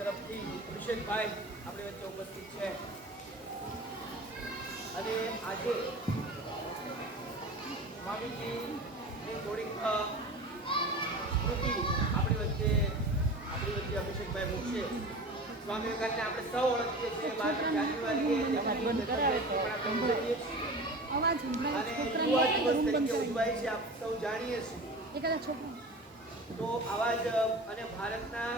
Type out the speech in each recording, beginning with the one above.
તરફથી અભિષેકભાઈ આપણી વચ્ચે ઉપસ્થિત છે અને આજે સ્વામીજીની થોડીક સ્મૃતિ આપણી વચ્ચે અભિષેકભાઈ મૂકશે. સ્વામી વિવેકાનંદને આપણે સૌ ઓળખીએ છીએ. 12 જાન્યુઆરીએ ઉજવાય છે, આપ સૌ જાણીએ છીએ. તો આવા જ અને ભારતના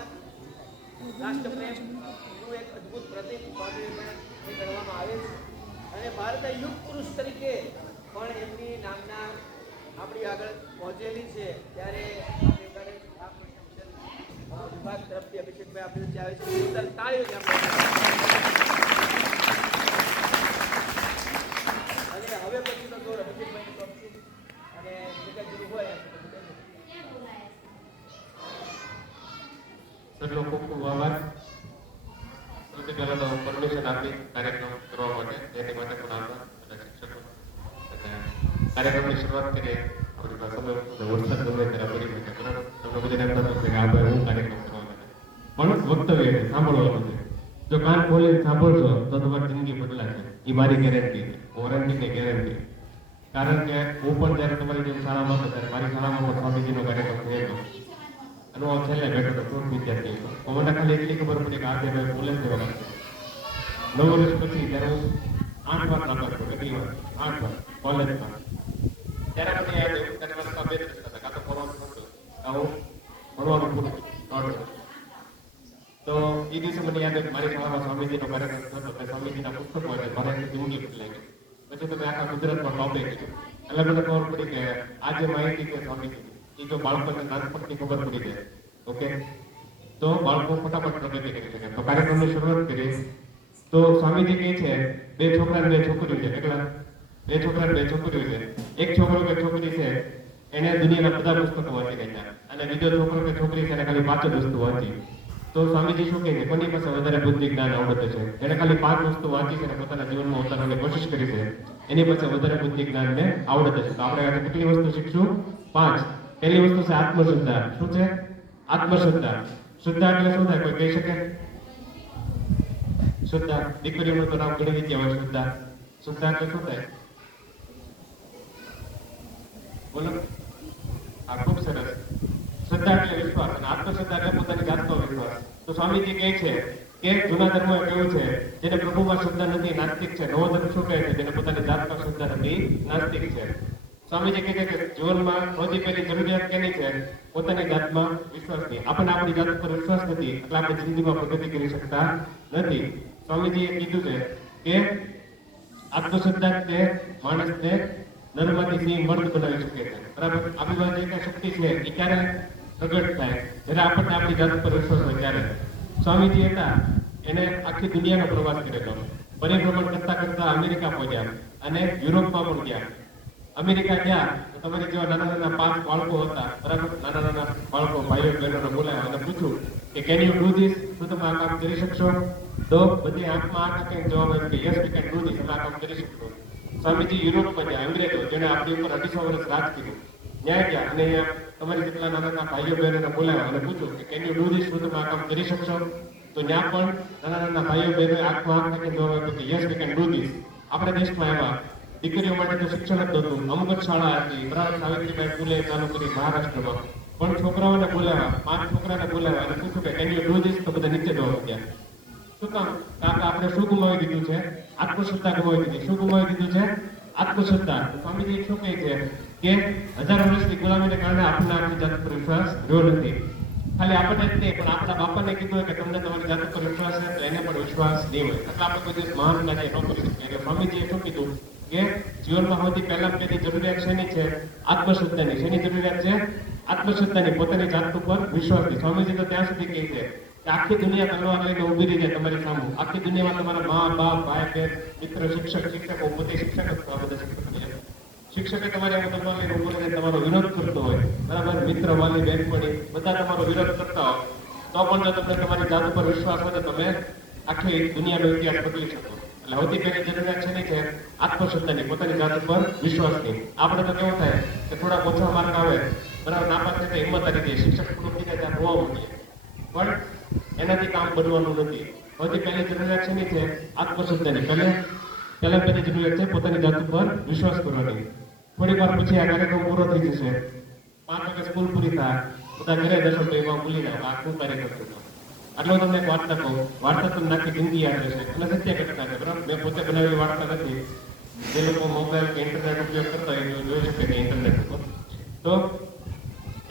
રાષ્ટ્રપ્રેમનું એક અદ્ભુત પ્રતીક સ્વામી વિવેકાનંદ ગણવામાં આવે છે અને ભારતના યુગ પુરુષ તરીકે પણ એમની નામના આપણી આગળ પહોંચેલી છે. ત્યારે વિભાગ તરફથી અભિષેકભાઈ આપણી વચ્ચે આવે છે. તાળીઓ અને હવે પછીનો દોર અભિષેકભાઈને સોંપશું અને જે કંઈ જરૂર હોય સર્વ ખૂબ ખૂબ આભાર. સૌથી પહેલા તો પરમિશન આપી કાર્યક્રમ કરવા માટે તેની માટે પણ આભાર અને શિક્ષકો અને કાર્યક્રમની શરૂઆત કરીએ. આપણી પાસે વરસાદ ગમે ત્યારે પડી શકે બરાબર. તમને બધાને એમ થતું કે આ ભાઈ હું કાર્યક્રમ કરવા માટે પણ વક્તવ્ય છે, સાંભળવાનું છે. જો કાન ખોલીને સાંભળશો તો તમારી જિંદગી બદલાશે. એ મારી ગેરંટી છે, વોરંટી ને ગેરંટી. કારણ કે હું પણ જ્યારે તમારી જેમ શાળામાં હતો ત્યારે મારી શાળામાં પણ સ્વામીજીનો કાર્યક્રમ થયો. અને હું છેલ્લે બેઠો હતો, ખૂબ વિદ્યાર્થી હતો. મને ખાલી એટલી ખબર પડી કે આજે ભાઈ બોલે છે વખત 9 વર્ષ પછી જ્યારે હું 8 વાર નાપાસ હતો, કેટલી વાર 8 વાર કોલેજમાં. ત્યારે મને યાદ આવ્યું ત્યારે રસ્તા બે રસ્તા હતા, કાં તો ભણવાનું થતું કાં હું ભણવાનું પૂરું કરતો. તો એ દિવસે મને યાદ આવ્યું મારી શાળામાં સ્વામીજીનો કાર્યક્રમ થતો. સ્વામીજીના પુસ્તકો છે, મારી જિંદગી બદલાઈ ગઈ. પછી તો મેં આખા ગુજરાતમાં ટોપે કર્યું. એટલે મને ખબર પડી કે આજે માહિતી છે સ્વામીજી એ જો બાળકોને નાનપણથી ખબર પડી જાય ઓકે તો બાળકો ફટાફટ પ્રગતિ કરી શકે. તો કાર્યક્રમની શરૂઆત કરી તો સ્વામીજી કહે છે 2 છોકરા અને 2 છોકરીઓ છે. કેટલા? 2 છોકરા અને 2 છોકરીઓ છે. એક છોકરો કે છોકરી છે એને દુનિયાના બધા પુસ્તકો વાંચી ગયા અને બીજો છોકરો કે છોકરી છે એને ખાલી 5 જ વસ્તુ વાંચી. તો સ્વામીજી શું કહે છે કોની પાસે વધારે બુદ્ધિ જ્ઞાન આવડત છે? એને ખાલી 5 વસ્તુ વાંચી છે અને પોતાના જીવનમાં ઉતારવાની કોશિશ કરી છે એની પાસે વધારે બુદ્ધિ જ્ઞાન ને આવડત છે. તો આપણે આજે કેટલી વસ્તુ શીખશું? 5. પહેલી વસ્તુ છે આત્મશ્રદ્ધા. શું છે? આત્મશ્રદ્ધા. શ્રદ્ધા એટલે શું થાય? કોઈ કહી શકે? શ્રદ્ધા દીકરીઓનું તો નામ ઘણી જગ્યાએ હોય. શ્રદ્ધા એટલે શું થાય? બોલો. આ ખૂબ સરસ. શ્રદ્ધા એટલે વિશ્વાસ અને આત્મશ્રદ્ધા એટલે પોતાની જાતનો વિશ્વાસ. તો સ્વામીજી કહે છે કે જૂના ધર્મોએ કહ્યું છે જેને પ્રભુમાં શ્રદ્ધા નથી નાસ્તિક છે. નવો ધર્મ શું કહે છે? જેને પોતાની જાતમાં શ્રદ્ધા નથી નાસ્તિક છે. સ્વામીજી કહે છે કે જીવનમાં સૌથી પહેલી જરૂરિયાત કેની છે? પોતાની જાતમાં વિશ્વાસની. આપણને આપણી જાત પર વિશ્વાસ નથી એટલે આપણે જિંદગીમાં પ્રગતિ કરી શકતા નથી. સ્વામીજીએ કીધું છે કે આત્મશ્રદ્ધા તે માણસને નરમાંથી સિંહ મર્દ બનાવી શકે છે. બરાબર. આપણી પાસે જે કઈ શક્તિ છે એ ક્યારે પ્રગટ થાય? જ્યારે આપણને આપણી જાત પર વિશ્વાસ હોય ત્યારે. સ્વામીજી હતા એને આખી દુનિયાનો પ્રવાસ કરેલો. પરિભ્રમણ કરતા કરતા અમેરિકા પહોંચ્યા અને યુરોપમાં પણ ગયા. અમેરિકા ગયા તો તમારી જેવા નાના નાના 5 બાળકો હતા બરાબર. નાના નાના બાળકો ભાઈઓ બહેનોને બોલાવ્યા અને પૂછ્યું કે કેન યુ ડુ ધીસ? શું તમે આ કામ કરી શકશો? તો બધી આંખમાં આંખ આપીને જવાબ આપ્યો કે yes we can do this. અમે આ કામ કરી શકશો. સ્વામીજી યુરોપમાં ગયા. અંગ્રેજો જેને આપણી ઉપર 250 વર્ષ રાજ કર્યું ન્યાય ગયા અને તમારી જેટલા નાના નાના ભાઈઓ બહેનોને બોલાવ્યા અને પૂછ્યું કે કેન યુ ડુ ધીસ? શું તમે આ કામ કરી શકશો? તો ત્યાં પણ નાના નાના ભાઈઓ બહેનોએ આંખમાં આંખ આપીને જવાબ આપ્યો કે yes we can do this. આપણે દેશમાં આવ્યા દીકરીઓ માટે તો શિક્ષણ જ નહોતું. અમુક જ શાળા હતી બરાબર. સાવિત્રીબાઈ ફૂલે ચાલુ કરી મહારાષ્ટ્રમાં. પણ છોકરાઓને બોલાવ્યા 5 છોકરાને બોલાવ્યા અને પૂછ્યું કે કેન યુ ડુ ધીસ? તો બધા નીચે જવા ગયા. શું કામ? કારણ કે આપણે શું ગુમાવી દીધું છે? આત્મશ્રદ્ધા ગુમાવી દીધી. શું ગુમાવી દીધું છે? આત્મશ્રદ્ધા. સ્વામીજી શું કહે છે કે હજારો વર્ષની ગુલામીને કારણે આપણને આપણી જાત પર વિશ્વાસ રહ્યો નથી. ખાલી આપણને જ નહીં પણ આપણા બાપાને કીધું હોય કે તમને તમારી જાત પર વિશ્વાસ છે તો એને પણ વિશ્વાસ નહીં હોય એટલે આપણે કોઈ દિવસ મહાન કાર્ય ન કરી શકીએ. સ્વામીજીએ શું કીધું કે જીવનમાં સૌથી પહેલા પહેલી જરૂરિયાત શેની છે? આત્મશ્રદ્ધાની. શેની જરૂરિયાત છે? આત્મશ્રદ્ધાની. પોતાની જાત ઉપર વિશ્વાસની. સ્વામીજી તો ત્યાં સુધી કહે છે કે આખી દુનિયા તલવાર લઈને ઉભી રહી જાય તમારી સામે. આખી દુનિયામાં તમારા મા બાપ ભાઈ બહેન મિત્ર શિક્ષકો પોતે શિક્ષક જ આ બધા શિક્ષકે તમારે એમ તલવાર લઈને ઉભો રહીને તમારો વિરોધ કરતો હોય બરાબર. મિત્ર વાલી બહેનપણી બધા તમારો વિરોધ કરતા હોય તો પણ જો તમને તમારી જાત ઉપર વિશ્વાસ હોય તો તમે આખી દુનિયાનો ઇતિહાસ બદલી શકો. એટલે સૌથી પહેલી જરૂરિયાત છે છે આત્મશ્રદ્ધાની. પોતાની જાત ઉપર વિશ્વાસની. આપણે તો કેવું થાય કે થોડા ઓછા માર્ક આવે બરાબર નાપાસ થાય હિંમત હારી જાય. શિક્ષક થોડું કીધે ત્યાં રોવા માંડીએ પણ એનાથી કામ બનવાનું નથી. સૌથી પહેલી જરૂરિયાત શેની છે? આત્મશુદ્ધિની. પહેલા પહેલી જરૂરિયાત છે પોતાની જાત ઉપર વિશ્વાસ કરવાની. થોડી વાર પછી આ કાર્યક્રમ પૂરો થઈ જશે, 5 વાગે સ્કૂલ પૂરી થાય, બધા ઘરે જશો તો એમાં ભૂલી જાવ આ શું કાર્યક્રમ હતો. આટલો તમને એક વાર્તા કહું. વાર્તા તમને આખી જિંદગી યાદ રહેશે અને સત્ય ઘટના છે, બરાબર? મેં પોતે બનાવેલી વાર્તા નથી. જે લોકો મોબાઈલ કે ઇન્ટરનેટ ઉપયોગ કરતા હોય એ જોઈ શકે કે ઇન્ટરનેટ ઉપર. તો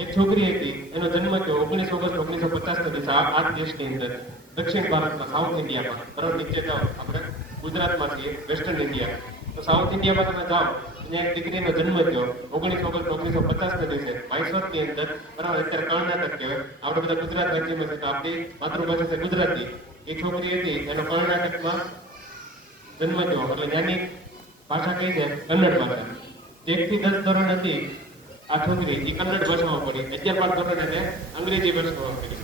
એક છોકરી હતી, એનો જન્મ થયો 19 ઓગસ્ટ 1950 ના દિવસે આ દેશની અંદર, દક્ષિણ ભારતમાં, સાઉથ ઇન્ડિયામાં. બરાબર? નીચે જાઓ, આપણે ગુજરાતમાં છીએ, વેસ્ટર્ન ઇન્ડિયા. તો સાઉથ ઇન્ડિયામાં તમે જાઓ, ત્યાં એક દીકરીનો જન્મ થયો 19 ઓગસ્ટ 1950 ના દિવસે મૈસૂરની અંદર. બરાબર? અત્યારે કર્ણાટક કહેવાય, આપણે બધા ગુજરાત રાજ્યમાં છે તો આપણી માતૃભાષા છે ગુજરાતી. એ છોકરી હતી, એનો કર્ણાટકમાં જન્મ થયો, એટલે ત્યાંની ભાષા કઈ છે? કન્નડ ભાષા. 1 થી 10 ધોરણ હતી આ છોકરી, એ કન્નડ ભાષામાં પડી. 11-12 ધોરણ એને અંગ્રેજી ભાષામાં પડી.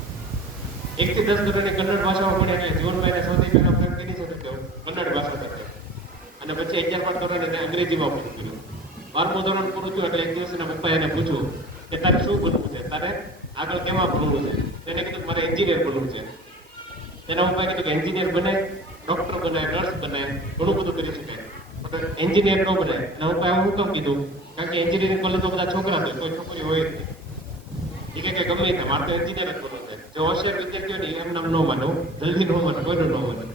1 થી 10 ધોરણે કન્નડ ભાષામાં પડી એટલે જીવનમાં એને સૌથી પહેલો પ્રેમ કરી છે કન્નડ ભાષા સાથે. અને પછી 11-12 ધોરણ એને અંગ્રેજીમાં પૂરું કર્યું. 12મું ધોરણ પૂરું થયું એટલે એક દિવસ એના પપ્પાએ એને પૂછ્યું કે તારે શું બનવું છે, તારે આગળ કેમાં ભણવું છે? તેને કીધું મારે એન્જિનિયર બનવું છે. તેના પપ્પાએ કીધું કે એન્જિનિયર બને, ડોક્ટર બને, નર્સ બને, ઘણું બધું કરી શકાય, પણ એન્જિનિયર ન બને. એના પપ્પાએ એવું કેમ કીધું? કારણ કે એન્જિનિયરિંગ કોલેજ તો બધા છોકરા છે, કોઈ છોકરી હોય જ નહીં. એ કે ગમે તે મારે તો એન્જિનિયર જ બનવું છે. જો હોશિયાર વિદ્યાર્થીઓ ને એમ નામ ન માનવું, જલ્દી ન માનવું, કોઈનું ન માનવું.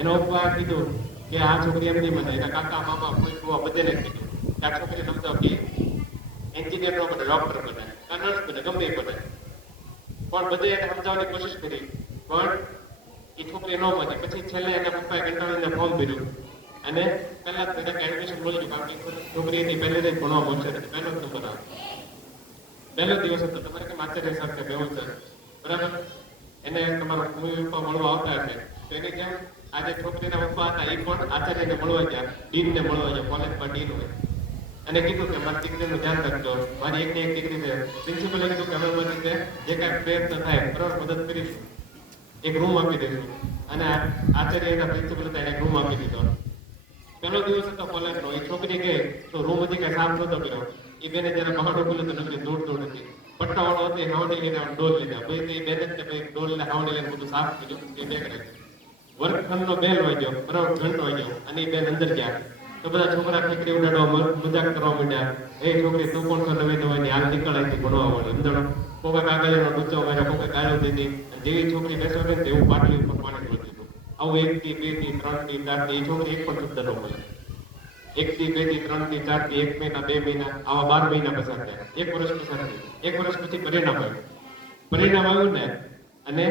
એના પપ્પા કીધું કે આ છોકરી એમ નહીં મને, એના કાકા મામા કોઈ ફુવા બધાને કીધું કે આ છોકરી સમજાવ કે એન્જિનિયર ન બને, ડોક્ટર બને, નર્સ બને, ગમે એ બને. પણ બધે એને સમજાવવાની કોશિશ કરી, પણ એ છોકરી ન માની. પછી છેલ્લે એના પપ્પાએ કંટાળીને ફોર્મ ભર્યું અને પહેલા જ એને એડમિશન મળી ગયું. કારણ કે છોકરી એની પહેલેથી જ ભણવા મળશે, પહેલો જ નંબર આવે. પહેલો દિવસ હતો, તમારે કેમ આચાર્ય સાથે બેવું છે, બરાબર? એને તમારા મમ્મી પપ્પા મળવા આવતા હશે તો એની જેમ આજે છોકરીના પપ્પા હતા એ પણ આચાર્યને મળવા ગયા, ડીનને મળવા ગયા, કોલેજમાં ડીન હોય. અને કીધું કે મારી દીકરીનું ધ્યાન રાખજો, મારી એક ને એક દીકરી છે. પ્રિન્સિપલે કીધું કે અમે મારી રીતે જે કાંઈ પ્રયત્ન થાય બરાબર મદદ કરીશું, એક રૂમ આપી દઈશું. અને આચાર્ય એના પ્રિન્સિપલ હતા, એને એક રૂમ આપી દીધો. પહેલો દિવસ હતો કોલેજનો. એ છોકરી ગઈ તો રૂમ હજી કઈ સાફ નતો કર્યો. એ બેને જયારે બહાડો ખોલ્યો તો નકરી દોડ હતી. પટ્ટાવાળો હતો, હાવડી લઈને ડોલ લીધા. ભાઈ બેને ડોલ ને હાવડી લઈને બધું સાફ કર્યું. એ બે કરે વર્ગખંડનો બેલ વાગ્યો, બરાબર ઘંટો વાગ્યો અને એ બેન અંદર ગયા. તો બધા છોકરા ઠીકરી ઉડાડવા, મજાક કરવા માંડ્યા. એ છોકરી તું કોણ છો નવી નવી, હાલ નીકળાયથી ભણવા વાળી અંદર. કોઈ કાગળનો ડૂચો માર્યો, કોઈ ગાળો દીધી. જેવી છોકરી બેસો ને તેવું પાટલી ઉપર પાણી ઢોળી દીધું. આવું 1 થી 2 થી 3 થી 4 થી. એ છોકરી એક પણ શબ્દ ન બોલે. 1 થી 2 થી 3 થી 4 થી 1 મહિના 2 મહિના આવા 12 મહિના પસાર થયા. 1 વર્ષ પસાર થયું. 1 વર્ષ પછી પરિણામ આવ્યું. પરિણામ આવ્યું ને અને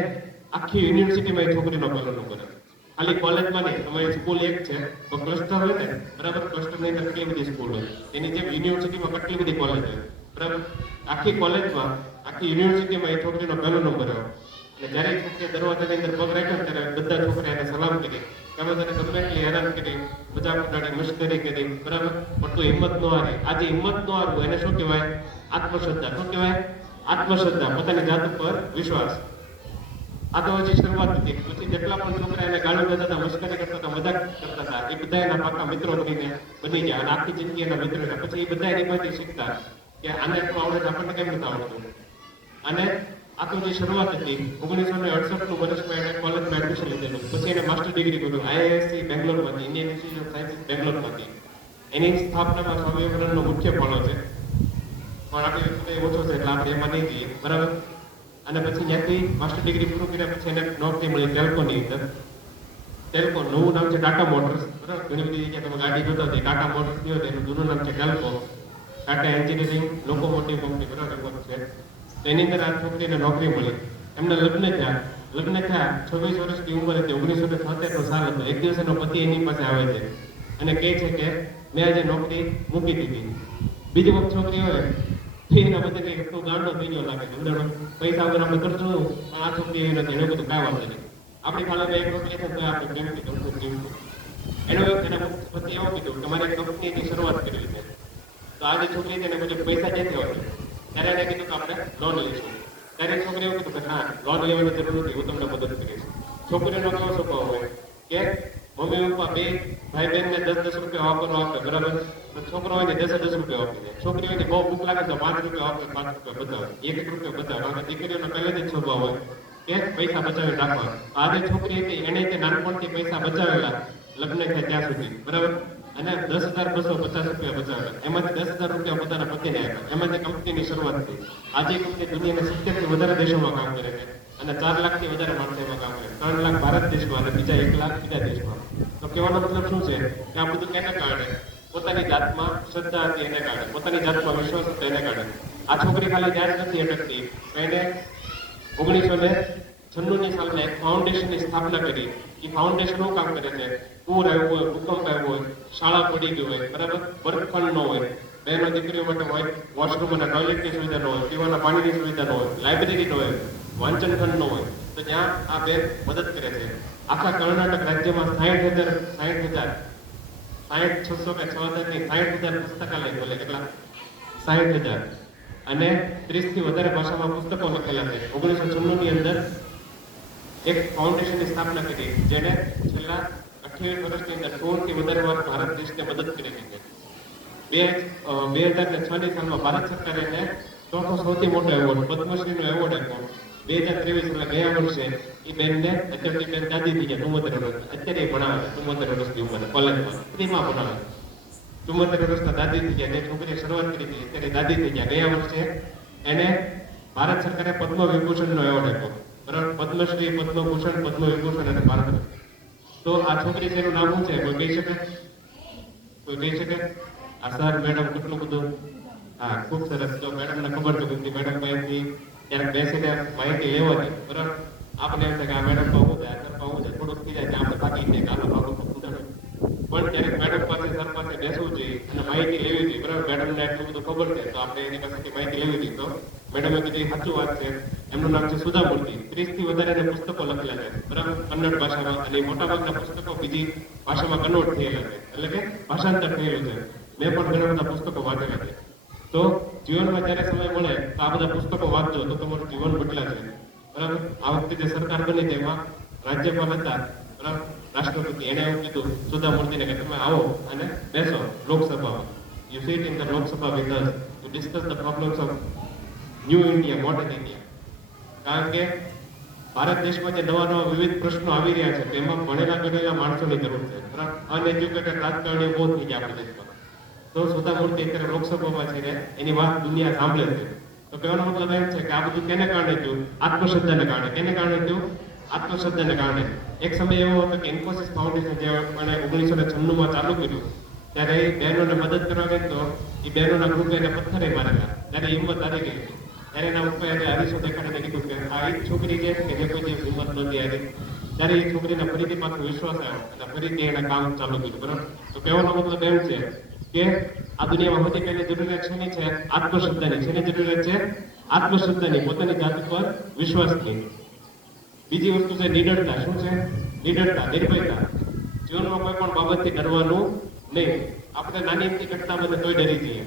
આખી યુનિવર્સિટીમાં એ છોકરીનો પહેલો નંબર આવ્યો. ખાલી કોલેજમાં નહીં, તમારી સ્કૂલ એક છે તો ક્લસ્ટર હોય ને, બરાબર? ક્લસ્ટરની અંદર કેટલી બધી સ્કૂલ હોય, એની જેમ યુનિવર્સિટીમાં કેટલી બધી કોલેજ હોય, બરાબર? આખી કોલેજમાં, આખી યુનિવર્સિટીમાં એ છોકરીનો પહેલો નંબર આવ્યો. અને જ્યારે એ છોકરીએ દરવાજાની અંદર પગ રાખ્યો ત્યારે બધા છોકરા એને સલામ કરી. તમે તને ગમે એટલી હેરાન કરી, મજાક ઉડાડી, મશ્કરી કરી, બરાબર? પણ તું હિંમત ન હારી. આજે હિંમત ન હારવું એને શું કહેવાય? આત્મશ્રદ્ધા. શું કહેવાય? આત્મશ્રદ્ધા, પોતાની જાત ઉપર વિશ્વાસ. આ તો હજી શરૂઆત હતી. પછી જેટલા પણ છોકરા એને ગાળો દેતા હતા, મશ્કરી કરતા હતા, મજાક કરતા હતા, એ બધા એના પાકા મિત્રો બની ગયા અને આખી જિંદગી એના મિત્રો હતા. પછી એ બધા એની પાસેથી શીખતા કે આને એટલું આવડે છે, આપણને કેમ નથી આવડતું. અને આ તો જે શરૂઆત હતી 1968 વર્ષમાં એને કોલેજમાં એડમિશન લીધેલું. પછી એને માસ્ટર ડિગ્રી કર્યું IISc બેંગ્લોરમાંથી, ઇન્ડિયન ઇન્સ્ટિટ્યૂટ ઓફ સાયન્સીસ બેંગ્લોરમાંથી. એની સ્થાપનામાં સ્વામી વિવેકાનંદનો મુખ્ય ફાળો છે, પણ આપણે સમય ઓછો છે એટલે આપણે એમાં નહીં જઈએ, બરાબર? અને પછી ત્યાંથી માસ્ટર ડિગ્રી પૂરું કર્યા પછી એને નોકરી મળી ટેલ્કોની અંદર. ટેલ્કો, નવું નામ છે ટાટા મોટર્સ, બરાબર? ઘણી બધી જગ્યાએ તમે ગાડી જોતા હોય, ટાટા મોટર્સ ની હોય, એનું જૂનું નામ છે ટેલ્કો, ટાટા એન્જિનિયરિંગ લોકોમોટિવ કંપની, બરાબર છે. તો એની અંદર આ છોકરીને નોકરી મળી. એમના લગ્ન થયા. 26 વર્ષની ઉંમર હતી. 1976 સાલ હતો. એક દિવસ એનો પતિ એની પાસે આવે છે અને કહે છે કે મેં આજે નોકરી મૂકી દીધી. બીજી વખત છોકરી હોય એના બધાને એટલું ગાંડો થઈ ગયો લાગે છે, પૈસા વગર આપણે કરશું, પણ આ છોકરી એવી નથી. એને બધું કાંઈ વાંધો નહીં, આપણી ખાલી એક નોકરી છે તો આપણે પ્રેમથી કરશું, જીવશું. એના પતિ એવું કીધું કે મારે કંપનીની શરૂઆત કરવી છે. તો આજે છોકરી તેને પછી પૈસા ક્યાંથી આવશે? ત્યારે એને કીધું કે આપણે લોન લઈશું. ત્યારે છોકરી એવું કીધું કે ના, લોન લેવાની જરૂર નથી, હું તમને મદદ કરીશ. છોકરીનો કેવો સ્વભાવ હોય કે મમ્મી પપ્પા બે ભાઈ બહેનને 10-10 રૂપિયા વાપરવા આપે, બરાબર? તો છોકરો હોય ને 10-10 રૂપિયા આપી દે. છોકરી હોય ને બહુ ભૂખ લાગે તો 5 રૂપિયા આપે, 5 રૂપિયા બતાવે, 1 રૂપિયા બતાવે. કારણ કે દીકરીઓનો પહેલેથી જ સ્વભાવ હોય કે પૈસા બચાવી રાખવા. આ જે છોકરી હતી એને તે નાનપણથી પૈસા બચાવેલા લગ્ન થયા ત્યાં સુધી, બરાબર, અને 10,250 રૂપિયા બચાવેલા. એમાંથી 10,000 રૂપિયા પોતાના પતિને આપ્યા. એમાંથી કંપનીની શરૂઆત થઈ. આજે કંપની દુનિયાના 70 થી વધારે દેશોમાં કામ કરે છે અને 4 લાખથી વધારે માણસો એમાં કામ કરે. 3 લાખ ભારત દેશમાં અને બીજા 1 લાખ બીજા દેશમાં. તો કહેવાનો મતલબ શું છે કે આ બધું કેને કારણે? પોતાની જાતમાં શ્રદ્ધા હતી એને કારણે, પોતાની જાતમાં વિશ્વાસ હતો એને કારણે. આ છોકરી ખાલી ત્યાં જ નથી અટકતી. એને 1996ની સાલમાં એક ફાઉન્ડેશનની સ્થાપના કરી. એ ફાઉન્ડેશન શું કામ કરે છે? પૂર આવ્યું હોય, ભૂકંપ આવ્યો હોય, શાળા પડી ગઈ હોય, બરાબર, વર્ગખંડ ન હોય, બહેનો દીકરીઓ માટે હોય વોશરૂમ અને ટોયલેટની સુવિધા ન હોય, પીવાના પાણીની સુવિધા ન હોય, લાઇબ્રેરી ન હોય, વાંચન ખંડ ન હોય, તો ત્યાં આ બેન મદદ કરે છે. આખા કર્ણાટક રાજ્યમાં 60,000 પુસ્તકાલય ખોલે. કેટલા? 60,000. અને 30 થી વધારે ભાષામાં પુસ્તકો લખેલા છે. 1996ની અંદર એક ફાઉન્ડેશનની સ્થાપના કરી જેને છેલ્લા 28 વર્ષની અંદર 100 થી વધારે વાર ભારત દેશને મદદ કરી છે. 2006ની સાલમાં ભારત સરકારે એને ચોથો સૌથી મોટો એવોર્ડ પદ્મશ્રીનો એવોર્ડ આપ્યો. 2023 એટલે ગયા વર્ષે એ બેનને, અત્યારે બેન દાદી થઈ ગયા, 74 વર્ષ, અત્યારે એ ભણાવે છે 74 વર્ષની ઉંમરે કોલેજમાં, ફ્રીમાં ભણાવે. 74 વર્ષના દાદી થઈ ગયા. જે છોકરીએ શરૂઆત કરી હતી અત્યારે દાદી થઈ ગયા. ગયા વર્ષે એને ભારત સરકારે પદ્મ વિભૂષણનો એવોર્ડ આપ્યો, બરાબર, પદ્મશ્રી, પદ્મભૂષણ, પદ્મ વિભૂષણ અને ભારત. તો આ છોકરી છે એનું નામ શું છે? કોઈ કહી શકે? કોઈ કહી શકે? આ સર, મેડમ, કેટલું બધું. હા, ખૂબ સરસ. તો મેડમને ખબર છે કે મેડમ પાસેથી ક્યારેક બેસીને માહિતી લેવાની, બરાબર. આપણે એમ થાય કે આ મેડમ પાવું છે, આ સર પાવું છે, થોડુંક થઈ જાય કે આપણે બાકી છે કે આનો ભાગો પણ ક્યારેક મેડમ પાસે, સર પાસે બેસવું જોઈએ અને માહિતી લેવી જોઈએ, બરાબર. મેડમને એટલું બધું ખબર છે તો આપણે એની પાસેથી માહિતી લેવી જોઈએ. તો મેડમે કીધું સાચું વાત છે. એમનું નામ છે સુધા મૂર્તિ. 30 થી વધારે પુસ્તકો લખેલા છે, બરાબર, કન્નડ ભાષામાં, અને મોટાભાગના પુસ્તકો બીજી ભાષામાં કન્વર્ટ થયેલા છે, એટલે કે ભાષાંતર થયેલું છે. મેં પણ ઘણા બધા પુસ્તકો વાંચેલા છે. તો જીવનમાં જ્યારે સમય મળે તો આ બધા પુસ્તકો વાંચજો તો તમારું જીવન બદલાશે, બરાબર. આ વખતે જે સરકાર બની તેમાં રાજ્યપાલ હતા, બરાબર, રાષ્ટ્રપતિ, એને એવું કીધું સુધા મૂર્તિને કે તમે આવો અને બેસો લોકસભામાં. You sit in the Lok Sabha with us to discuss the problems of new India, modern India. કારણ કે ભારત દેશમાં જે નવા નવા વિવિધ પ્રશ્નો આવી રહ્યા છે તેમાં ભણેલા ગણેલા માણસોની જરૂર છે, બરાબર. અનએજ્યુકેટેડ રાજકારણીઓ બહુ થઈ ગયા આપણા દેશમાં. તો સુધા મૂર્તિ અત્યારે લોકસભામાં છે, એની વાત દુનિયા સાંભળે છે. તો કહેવાનો મતલબ એમ છે કે આ બધું કેને કારણે થયું? આત્મશ્રદ્ધાને કારણે. કેને કારણે થયું? આત્મશ્રદ્ધાને કારણે. એક સમય એવો હતો કે ઇન્ફોસિસ ફાઉન્ડેશન જે 1996માં ચાલુ કર્યું ત્યારે એ બહેનોને મદદ કરવા ગઈ તો એ બહેનોના ગ્રુપે એને પથ્થરે મારેલા. ત્યારે હિંમત હારી ગઈ હતી. ત્યારે એના ઉપર એને હરીશો દેખાડીને કીધું કે આ એક છોકરી છે કે જે કોઈ હિંમત નહોતી હારી. ત્યારે એ છોકરીને ફરીથી પાછો વિશ્વાસ આવ્યો અને ફરીથી એને કામ ચાલુ કર્યું, બરાબર. તો કહેવાનો મતલબ એમ છે કે આ દુનિયામાં સૌથી પહેલી જરૂરિયાત શેની છે? આત્મશ્રદ્ધાની. શેની જરૂરિયાત છે? આત્મશ્રદ્ધાની, પોતાની જાત પર વિશ્વાસની. બીજી વસ્તુ છે નિડરતા. શું છે? નિડરતા, નિર્ભયતા. જીવનમાં કોઈ પણ બાબતથી ડરવાનું નહીં. આપણે નાની એમથી ઘટનામાં તોય ડરી જઈએ.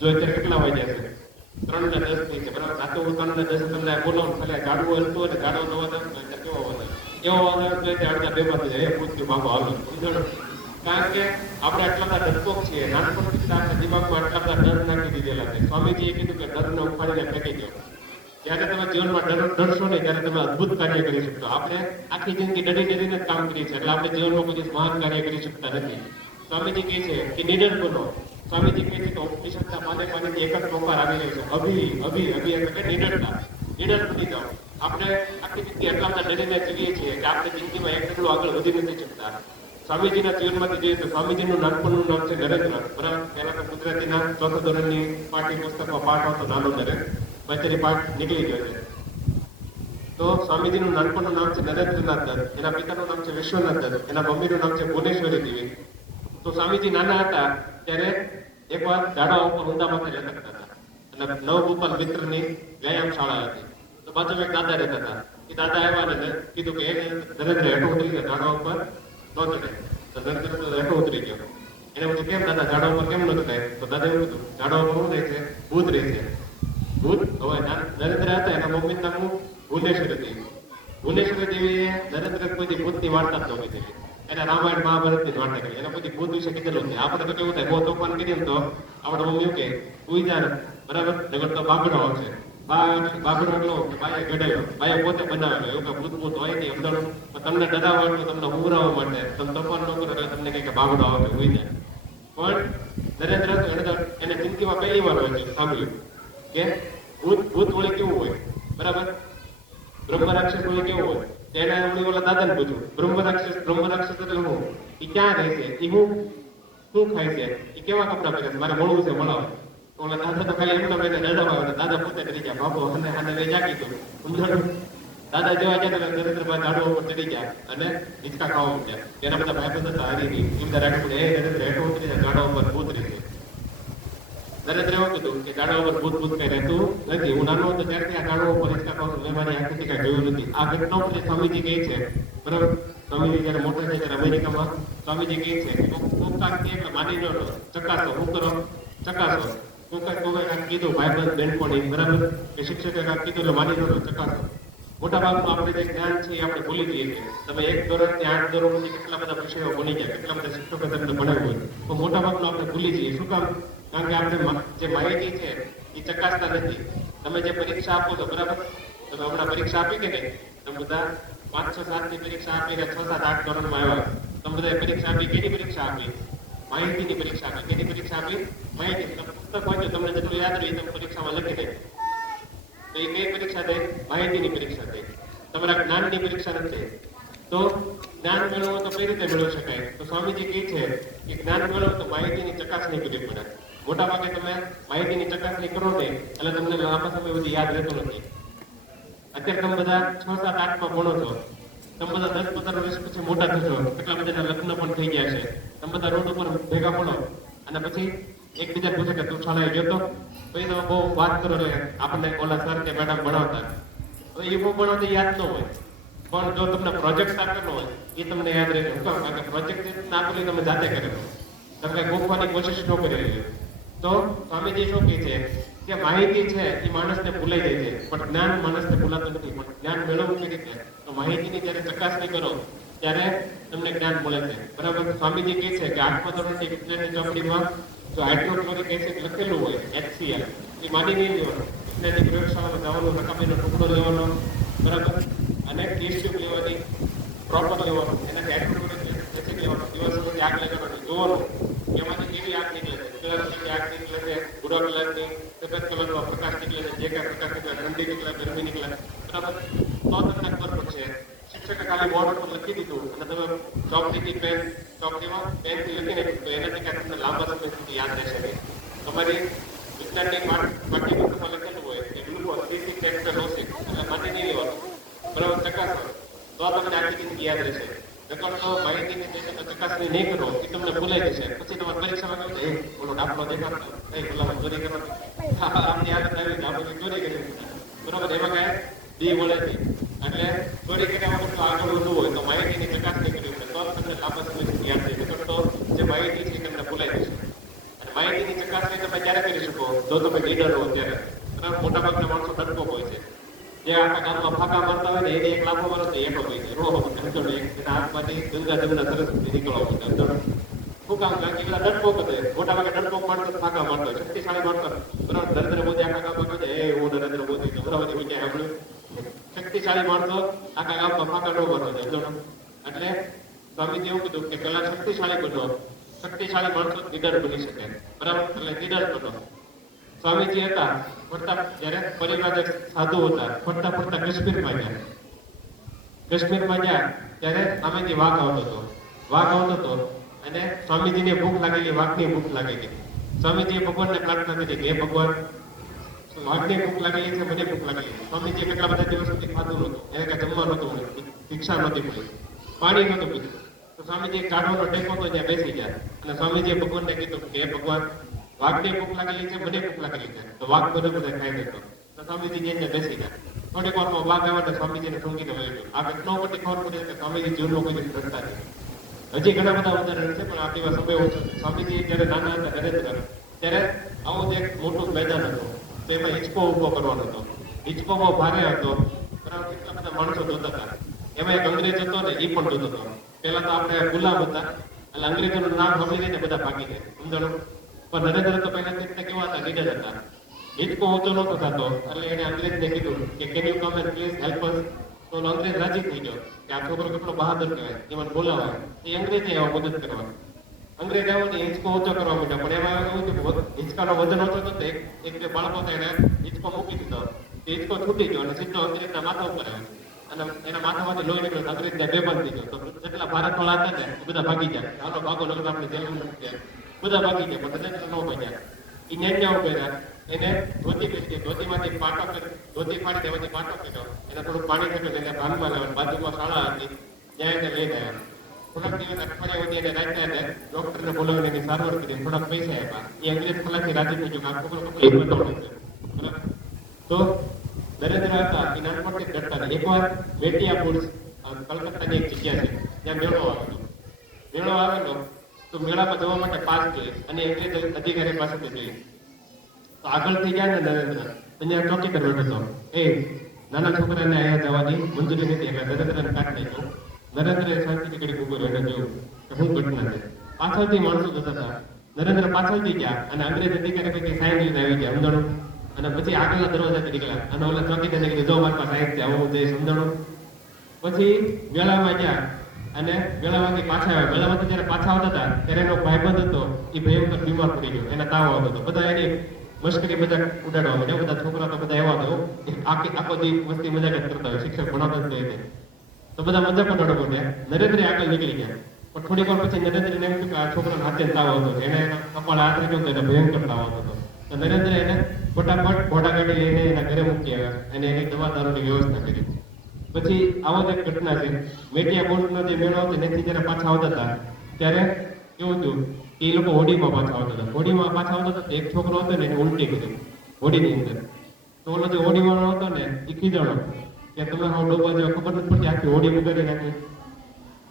જો અત્યારે કેટલા વાગ્યા છે? 3 ને 10 થઈ છે, બરાબર. આ તો હું 3 ને 10 તમને બોલાવું, ખાલી ગાડું હલતું અને ગાડો નવો થાય કેવો વધે એવો વાંધો એટલે અડધા બેમાં થઈ જાય. એ પૂછ્યું બાબો હાલો, કારણ કે આપણે આટલા બધા ડરપોક છીએ. નાનપણથી આપણા દિમાગમાં આટલા બધા ડર નાખી દીધેલા છે. સ્વામીજીએ કીધું કે ડરને ઉપાડીને ફેંકી દો. જ્યારે તમે જીવનમાં ડરશો નહીં ત્યારે તમે અદ્ભુત કાર્ય કરી શકશો. આપણે આખી જિંદગી ડરીને જ કામ કરીએ છીએ, એટલે આપણે જીવનમાં કોઈ મહાન કાર્ય કરી શકતા નથી. સ્વામીજી કહે છે કે નિડર બનો. સ્વામીજી કહે છે કે ઉપનિષદના પાનેથી એક જ ટોકાર આવી રહ્યો છે, અભિ એટલે કે નિડરતા. નિડર બની જાઓ. આપણે આખી જિંદગી એટલા બધા ડરીને જીવીએ છીએ કે આપણે જિંદગીમાં એક ડગલું આગળ વધી નથી શકતા. સ્વામીજીના જીવનમાંથી જોઈએ તો સ્વામીજીનું નાનપણનું નામ છે નરેન્દ્ર, બરાબર. પહેલા તો ગુજરાતીના 4થા ધોરણની પાઠ્યપુસ્તકમાં પાઠ આવતો નાનો નરેન્દ્ર, પછી પાઠ નીકળી ગયો છે. તો સ્વામીજીનું નાનપણનું નામ છે નરેન્દ્રનાથ દત્ત, એના પિતાનું નામ છે વિશ્વનાથ દત્ત, એના મમ્મીનું નામ છે ભુવનેશ્વરી દેવી. તો સ્વામીજી નાના હતા ત્યારે એકવાર ઝાડા ઉપર ઊંડા માથે લટકતા હતા અને નવગોપાલ મિત્રની વ્યાયામ શાળા હતી. તો બાજુમાં એક દાદા રહેતા હતા. એ દાદા આવ્યા ને કીધું કે એને નરેન્દ્ર હેઠો ઉતરી ગયા, ઝાડા ઉપર ન ચડે. તો નરેન્દ્ર હેઠો ઉતરી ગયો. એને પછી કેમ દાદા ઝાડા ઉપર કેમ ન ચડાય? તો દાદા એવું કીધું ઝાડા ઉપર શું રહે છે? ભૂત રહે છે. ભૂત. હવે નરેન્દ્ર હતા એના મમ્મીનું નામ ભુવનેશ્વરી દેવી. ભુવનેશ્વરી દેવીએ નરેન્દ્ર કોઈ ભૂતની વાર્તા જ નહોતી થઈ. એને રામાયણ મહાભારતની જ વાર્તા કરી. એને કોઈ ભૂત વિશે કીધેલું નથી. આપણે તો કેવું થાય, બહુ તોફાન કરીએ તો આપણે મમ્મી એવું કે ઉઈ જા, બરાબર, નગર તો બાગડો આવશે. બાબરો લો કે બાએ ઘડેલો, બાએ પોતે બનાવેલો, એવું કે ભૂત હોય નહીં અંદરનું. તમને ડરાવવા માટે, તમને ઉમરાવવા માટે, તમે તોફાન ન કરો એટલે તમને કઈ કે બાબડો આવે કે હોય જાય. પણ નરેન્દ્ર એને જિંદગીમાં પહેલી વાર સાંભળ્યું કે ભૂત વળી કેવું હોય, બરાબર? બ્રહ્મ રાક્ષસ વળી કેવું હોય? તેને વળી ઓલા દાદાને પૂછ્યું, બ્રહ્મ રાક્ષસ એટલે હું? એ ક્યાં રહે છે? એ શું ખાય છે? એ કેવા કપડા પહેરે છે? મારે મળવું છે, મળાવે. ઓલા દાદા તો ખાલી એમના બેને ડરાવા, દાદા પોતે કરી ગયા બાપો અને લઈ જાગી ગયું. દાદા જેવા ગયા નરેન્દ્રભાઈ ગાડો ઉપર ચડી ગયા અને હિંચકા ખાવા માંડ્યા. તેના બધા ભાઈબંધ હતા હરીની, એ બધા રાખી એ નરેન્દ્ર હેઠો ઉતરી જાય, ગાડા ઉપર ભૂત રહેશે. નરેન્દ્ર એવું કીધું કે ગાડા ઉપર ભૂત કઈ રહેતું નથી. હું નાનો હતો ત્યારથી આ ગાડો ઉપર હિંચકા ખાઉં છું, મેં મારી આંખથી કઈ જોયું નથી. આ ઘટના ઉપર સ્વામીજી કહે છે, બરાબર? સ્વામીજી જયારે મોટા છે ત્યારે અમેરિકામાં સ્વામીજી કહે છે કે કોકા કે માની લો, ચકાસો, હું કરો ચકાસો. કોકા કીધું ભાઈબંધ બેનપણી, બરાબર? કે શિક્ષકે કીધું એટલે માની લો ચકાસો. મોટા ભાગનું આપણે જે જ્ઞાન છે એ આપણે ભૂલી જઈએ છીએ. તમે 1 ધોરણથી 8 ધોરણ સુધી કેટલા બધા વિષયો ભણી ગયા, કેટલા બધા શિક્ષકો તમને ભણાવ્યું હોય, તો મોટા ભાગનું આપણે ભૂલી જઈએ. શું કામ? કારણ કે આપણે જે માહિતી છે એ ચકાસતા નથી. તમે જે પરીક્ષા આપો છો, બરાબર? તમે હમણાં પરીક્ષા આપી કે નહીં? તમે બધા 5, 6, 7 ની પરીક્ષા આપી કે 6, 7, 8 ધોરણમાં આવ્યા, તમે બધા પરીક્ષા આપી. કેની પરીક્ષા આપી? માહિતીની પરીક્ષા આપી. કેની પરીક્ષા આપી? માહિતી. તમે પુસ્તક વાંચો, તમને જેટલું યાદ રહે તમે પરીક્ષામાં લખી દે. તો એ કઈ પરીક્ષા થઈ? માહિતીની પરીક્ષા થઈ. તમારા જ્ઞાનની પરીક્ષા નથી. તો જ્ઞાન મેળવો તો કઈ રીતે મેળવી શકાય? તો સ્વામીજી કહે છે કે જ્ઞાન મેળવો તો માહિતીની ચકાસણી કરવી પડે. મોટા ભાગે તમે માહિતીની ચકાસણી કરો ને એટલે તમને લાંબા સમય સુધી યાદ રહેતું નથી. અત્યારે તમે બધા 6, 7, 8 માં ભણો છો, તમે બધા 10, 15 વર્ષ પછી મોટા થશો, કેટલા બધાના લગ્ન પણ થઈ ગયા છે. તમે બધા રોડ ઉપર ભેગા પડો અને પછી એકબીજા પૂછે કે તું શાળાએ ગયો તો? પછી તમે બહુ વાત કરો ને આપણને ઓલા સર કે મેડમ ભણાવતા, હવે એ બહુ ભણાવતા યાદ ન હોય. પણ જો તમને પ્રોજેક્ટ આપેલો હોય એ તમને યાદ રહે. કારણ કે પ્રોજેક્ટ આપેલું તમે જાતે કરેલો, તમે કઈ ગોખવાની કોશિશ ન કરેલી. તો સ્વામીજી શું કહે છે કે માહિતી છે એ માણસને ભૂલાઈ જાય છે, પણ જ્ઞાન માણસને ભૂલાતું નથી. પણ જ્ઞાન મેળવવું કેવી રીતે? તો માહિતીની જ્યારે ચકાસણી કરો ત્યારે તમને જ્ઞાન મળે છે, બરાબર? સ્વામીજી કહે છે કે 8મા ધોરણની વિજ્ઞાનની ચોપડીમાં જો હાઇડ્રોક્લોરિક એસિડ લખેલું હોય HCl, એ માની નહીં લેવાનું. વિજ્ઞાનની પ્રયોગશાળામાં જવાનું, રકાબીનો ટુકડો લેવાનો, બરાબર? અને ટેસ્ટ ટ્યુબ લેવાની, પ્રોપર લેવાનું, એનાથી હાઇડ્રોક્લોરિક એસિડ લેવાનું, દિવસ સુધી આગ લગાડવાની, જોવાનું એમાંથી કેવી આગ નીકળે છે. કલર ની આગ નીકળે છે, ભૂરા કલરની, સફેદ કલરનો પ્રકાશ નીકળે છે, જે કાંઈ પ્રકાશ નીકળે, ઠંડી નીકળે, ગરમી નીકળે, બરાબર? તો તમને ખબર પડશે. શિક્ષકે ખાલી બોર્ડ પર લખી દીધું અને તમે ચોપડીમાં પેનથી લખી નાખ્યું તો એનાથી કાંઈ તમને લાંબા સમય સુધી યાદ રહેશે નહીં. તમારી વિજ્ઞાનની પાઠ્યપુસ્તકમાં લખેલું હોય કે ગ્લુકોઝ 3,6-Hexanosis એટલે માની નહીં લેવાનું, બરાબર? ચકાસો તો તમને આખી જિંદગી યાદ રહેશે. નકર તો માહિતીની જે તમે ચકાસણી નહીં કરો એ તમને ભૂલાઈ જશે. પછી તમારે પરીક્ષામાં કહ્યું છે ઓલો દાખલો દેખાડતો નહીં, ઓલા ચોરી કરવાનો, આપની આદત આવી છે, આપણે ચોરી કરી, બરાબર? એમાં કાંઈ દી વળે નહીં. એટલે ચોરી કર્યા વગર તો આગળ વધવું હોય તો માહિતીની ચકાસણી કરવી પડે, તો તમને લાંબા સમય સુધી યાદ રહેશે. નકર તો જે માહિતી છે તમને ભૂલાઈ જશે. અને માહિતીની ચકાસણી તમે ક્યારે કરી શકો? જો તમે લીડર હો ત્યારે. બરાબર? મોટા ભાગના માણસો ડરપોક હોય છે. જે આખા ગામમાં ફાંકા મારતા હોય ને એને એક લાફો મારો તો એકલો હોય છે, રોહો અંતર એના હાથમાંથી ગંગા સરસ નીકળવા હોય અંતર. શું કામ? કારણ કે પેલા ડરપોક હતો. મોટા ભાગે ડરપોક માણસો ફાંકા મારતો હોય, શક્તિશાળી મારતો. બરાબર? નરેન્દ્ર મોદી આખા ગામમાં કહે છે હું નરેન્દ્ર મોદી, અમરાવતી ક્યાંય સાંભળ્યું? શક્તિશાળી માણસો આખા ગામમાં ફાંકા ન મારતો છે. એટલે સ્વામીજી એવું કીધું કે પેલા શક્તિશાળી બનો, શક્તિશાળી માણસો લીડર બની શકે, બરાબર? એટલે લીડર બનો. સ્વામીજી હતા ફરતા, જયારે પરિવાર સાધુ હતા, ફરતા કાશ્મીરમાં ગયા. કાશ્મીરમાં ગયા ત્યારે સામેથી વાઘ આવતો હતો અને સ્વામીજીને ભૂખ લાગેલી, વાઘની ભૂખ લાગેલી. સ્વામીજીએ ભગવાનને પ્રાર્થના કરી કે હે ભગવાન, વાઘની ભૂખ લાગેલી છે, મને ભૂખ લાગેલી. સ્વામીજીએ કેટલા બધા દિવસ સુધી ખાધું નહોતું, એને કઈ જમવા નહોતું મળ્યું, ભિક્ષા નહોતી મળી, પાણી નહોતું પીધું. તો સ્વામીજી કાઢવાનો ટેકો તો ત્યાં બેસી ગયા અને સ્વામીજીએ ભગવાનને કીધું કે હે ભગવાન, વાઘની ભૂખ લાગેલી છે, મને ભૂખ લાગેલી છે, તો વાઘ બધા ખાઈ દેતો. તો સ્વામીજી ત્યાં બેસી ગયા. થોડીક વારમાં વાઘ આવ્યા તો સ્વામીજીને સૂંઘીને વહી ગયો. આ ઘટના પરથી ખબર પડી કે સ્વામીજી જીવનનો કોઈ ભ્રષ્ટા છે. હજી ઘણા બધા ઉદાહરણ છે પણ આપણી પાસે સમય ઓછો છે. સ્વામીજી જયારે નાના હતા નરેન્દ્ર, ત્યારે આવું જ એક મોટું મેદાન હતું, તો એમાં હિંચકો ઉભો કરવાનો હતો. હિંચકો બહુ ભારે હતો, બરાબર? કેટલા બધા માણસો જોતા હતા. એમાં એક અંગ્રેજ હતો ને એ પણ જોતો હતો. પેલા તો આપણે ગુલામ હતા એટલે અંગ્રેજોનું નામ સાંભળીને બધા ભાગી ગયા, સમજાણું? પણ નરેન્દ્ર તો પહેલાથી કેવા હતા? લીડર હતા. હિંચકો ઊંચો નહોતો થતો એટલે એને અંગ્રેજને કીધું કે can you come and please help us. તો ઓલો અંગ્રેજ રાજી થઈ ગયો કે આ છોકરો કેટલો બહાદુર કહેવાય, એ મને બોલાવાય. એ અંગ્રેજે આવો મદદ કરવા. અંગ્રેજ આવો ને હિંચકો ઊંચો કરવા માંડ્યા, પણ એમાં એવું થયું કે હિંચકાનો વજન ઓછો હતો તો એક બે બાળકો હતા એને હિંચકો મૂકી દીધો. એ હિંચકો છૂટી ગયો અને સીધો અંગ્રેજના માથા ઉપર આવ્યો અને એના માથામાંથી લોહી નીકળ્યો. અંગ્રેજને બેભાન થઈ ગયો. તો જેટલા ભારતવાળા હતા ને એ બધા ભાગી ગયા. હાલો ભાગો, નકર આપણે જેલમાં મૂકી દે. બધા ભાગી ગયા, પણ નરેન્દ્ર ન ભાગ્યા. એ ન્યાય કર્યા, એને ધોતી પહેરી, ધોતીમાંથી પાટો કર્યો, ધોતી પાડી દેવાથી પાટો કર્યો, એને થોડું પાણી નાખ્યું, એને ભાનમાં લેવાનું, બાજુમાં શાળા હતી ત્યાં એને લઈને આવ્યા. થોડાક દિવસ અઠવાડિયા સુધી એને રાખ્યા અને ડોક્ટરને બોલાવીને એની સારવાર કરી, થોડાક પૈસા આપ્યા. એ અંગ્રેજ ખલાસી રાજી થઈ ગયો કે આ છોકરો કેટલો હિંમતવાળો છે. બરાબર. તો નરેન્દ્ર હતા એ નાનપણથી જ ડરતા હતા. એકવાર વેટિયાપુર કલકત્તાની એક જગ્યા છે ત્યાં મેળો આવેલો. મેળો આવેલો તો મેળામાં જવા માટે પાસ જોઈએ અને અંગ્રેજ અધિકારી પાસેથી જોઈએ. તો આગળ થઈ ગયા ને નરેન્દ્ર, ત્યાં ચોકીદાર બેઠો હતો. એ નાના છોકરાને અહીંયા જવાની મંજૂરી નથી એટલે નરેન્દ્રને કાઢી નાખ્યો. નરેન્દ્ર શાંતિથી ઘડી ઉભો રહ્યો એને જોયું કે શું ઘટના છે. પાછળથી માણસો જતા હતા. નરેન્દ્ર પાછળથી ગયા અને અંગ્રેજ અધિકારી પૈકી સાઈન લઈને આવી ગયા સમજાણું. અને પછી આગળના દરવાજાથી નીકળ્યા અને ઓલા ચોકીદારને કીધું જો મારી પાસે સાઈન છે આવું જઈ સમજાણું. પછી મેળામાં ગયા અને મેળામાંથી પાછા આવ્યા. મેળામાંથી જયારે પાછા આવતા હતા ત્યારે એનો ભાઈબંધ હતો એ ભયંકર બીમાર પડી ગયો, એને તાવ આવતો હતો. બધા એની મસ્કરી મજાક ઉડાડવા માંડ્યા. બધા છોકરા તો બધા એવા હતો આખો દી મસ્તી મજાક જ કરતા હોય, શિક્ષક ભણાવતા જ નહીં. તો બધા મજાક ઉડાડવા માંડ્યા. નરેન્દ્ર આગળ નીકળી ગયા પણ થોડીક વાર પછી નરેન્દ્રને એમ થયું કે આ છોકરાને હાથે તાવ આવતો હતો, એને કપાળ હાથ રાખ્યો તો એને ભયંકર તાવ આવતો હતો. તો નરેન્દ્ર એને ફટાફટ ઘોડાગાડી લઈને એના ઘરે મૂકી આવ્યા અને એની દવા દારૂની વ્યવસ્થા કરી. પછી આવો જ એક ઘટના છે. મેટિયાપુરનો જે મેળો હતો ત્યાંથી જયારે પાછા આવતા હતા ત્યારે કેવું થયું કે એ લોકો હોડીમાં પાછા આવતા હતા. હોડીમાં પાછા આવતા હતા એક છોકરો હતો ને એને ઉલટી કરી હોડીની અંદર. તો ઓલો જે હોડીવાળો હતો ને એ ખીજાણો કે તમે હા ડોબા જેવા ખબર નથી પડતી, આખી હોડી ઉગાડી નાખી.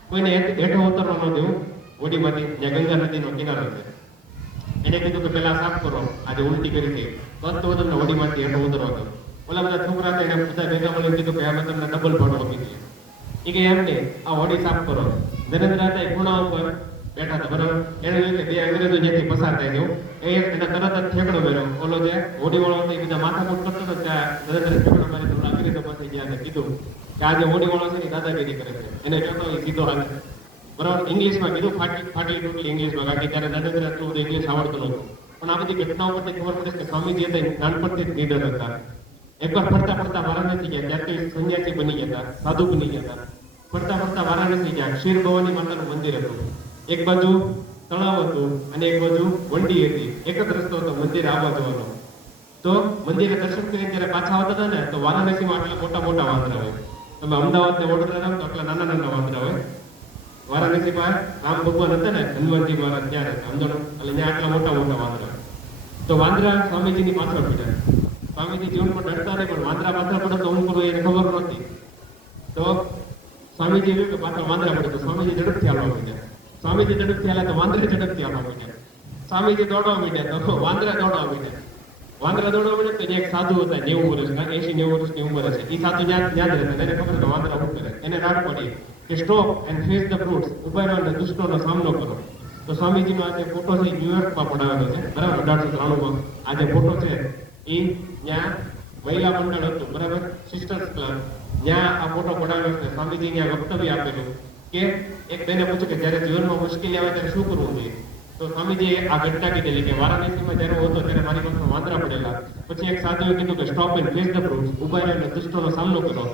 કોઈને હેઠો ઉતરવા ન દેવું હોડીમાંથી, જ્યાં ગંગા નદીનો કિનારો છે. એને કીધું કે પેલા સાફ કરો, આજે ઉલટી કરી છે તો તમને હોડીમાંથી હેઠો ઉતરવા દો. ઓલા બધા છોકરા હતા એને બધા ભેગા મળીને કીધું કે અમે તમને ડબલ ભાડું આપી દઈએ. એ કે એમ નહીં, આ હોડી સાફ કરો. નરેન્દ્ર હતા એ ખૂણા ઉપર બેઠા હતા બરાબર. એને જોયું કે બે અંગ્રેજો જ્યાંથી પસાર થાય છે એને તરત જ ઠેકડો મેળ્યો. ઓલો જે હોડીવાળો હતો એ બધા માથાકૂટ કરતો હતો ત્યાં નરેન્દ્ર ઠેકડો મારી ઓલા અંગ્રેજો પાસે ગયા અને કીધું કે આ જે હોડીવાળો છે એ દાદાગીરી કરે છે, એને કહેતો એ સીધો હાલે બરાબર. ઇંગ્લિશમાં કીધું ફાટી તૂટલી ઇંગ્લિશમાં, કારણ કે ત્યારે નરેન્દ્ર એટલું બધું ઇંગ્લિશ આવડતું નહોતું. પણ આ બધી ઘટનાઓ પરથી ખબર પડે કે સ્વામીજી હતા નાનપણથી જ નીડર હતા. એકવાર ફરતા ફરતા વારાણસી ગયા ત્યારથી સંન્યાસી બની ગયા હતા, સાધુ બની ગયા હતા. ફરતા ફરતા વારાણસી ગયા, ક્ષીર ભવાની માતાનું મંદિર હતું. એક બાજુ તળાવ હતું અને એક બાજુ વંડી હતી. એક જ રસ્તો હતો મંદિર આવવા જવાનો. તો મંદિરે દર્શન કરીને જયારે પાછા આવતા હતા ને તો વારાણસીમાં આટલા મોટા મોટા વાંદરા હોય. તમે અમદાવાદ ને વડોદરા જાઓ તો આટલા નાના નાના વાંદરા હોય. વારાણસીમાં રામ ભગવાન હતા ને હનુમાનજી મહારાજ ત્યાં રહેતા સમજાણું, એટલે ત્યાં આટલા મોટા મોટા વાંદરા. તો વાંદરા સ્વામીજીની પાછળ પડ્યા. સ્વામીજી જીવન પર ડરતા નહીં પણ વાંદરા પાછળ પડે તો હું કરું એને ખબર નહોતી. તો સ્વામીજી જોયું કે પાછળ વાંદરા પડે તો સ્વામીજી ઝડપથી હાલવા માંડ્યા. સ્વામીજી ઝડપથી હાલ્યા તો વાંદરા ઝડપથી હાલવા માંડ્યા. સ્વામીજી દોડવા માંડ્યા તો વાંદરા દોડવા માંડ્યા. વાંદરા દોડવા માંડ્યા તો એક સાધુ હતા 90 વર્ષના, 80-90 વર્ષની ઉંમર હશે. એ સાધુ યાદ રહેતા, એને ખબર કે વાંદરા શું કરે. એને રાડ પડી કે સ્ટોપ એન્ડ ફેસ ધ બ્રૂટ્સ, ઉભા રહો અને દુષ્ટોનો સામનો કરો. તો સ્વામીજીનો આ જે ફોટો છે ન્યુયોર્કમાં પડાવેલો છે બરાબર 1893માં. આ જે ફોટો છે એ ત્યાં મહિલા મંડળ હતું બરાબર, સિસ્ટર્સ ક્લબ, ત્યાં આ ફોટો પડાવેલો છે. સ્વામીજી ત્યાં વક્તવ્ય આપેલું કે એક બેને પૂછ્યું કે જ્યારે જીવનમાં મુશ્કેલી આવે ત્યારે શું કરવું જોઈએ. તો સ્વામીજીએ આ ઘટના કીધેલી કે વારાણસીમાં જ્યારે હું હતો ત્યારે મારી પાસે વાંદરા પડેલા. પછી એક સાધુએ કીધું કે સ્ટોપ એન્ડ ફેસ ધ બ્રૂટ્સ, ઉભા રહીને દુષ્ટોનો સામનો કરો.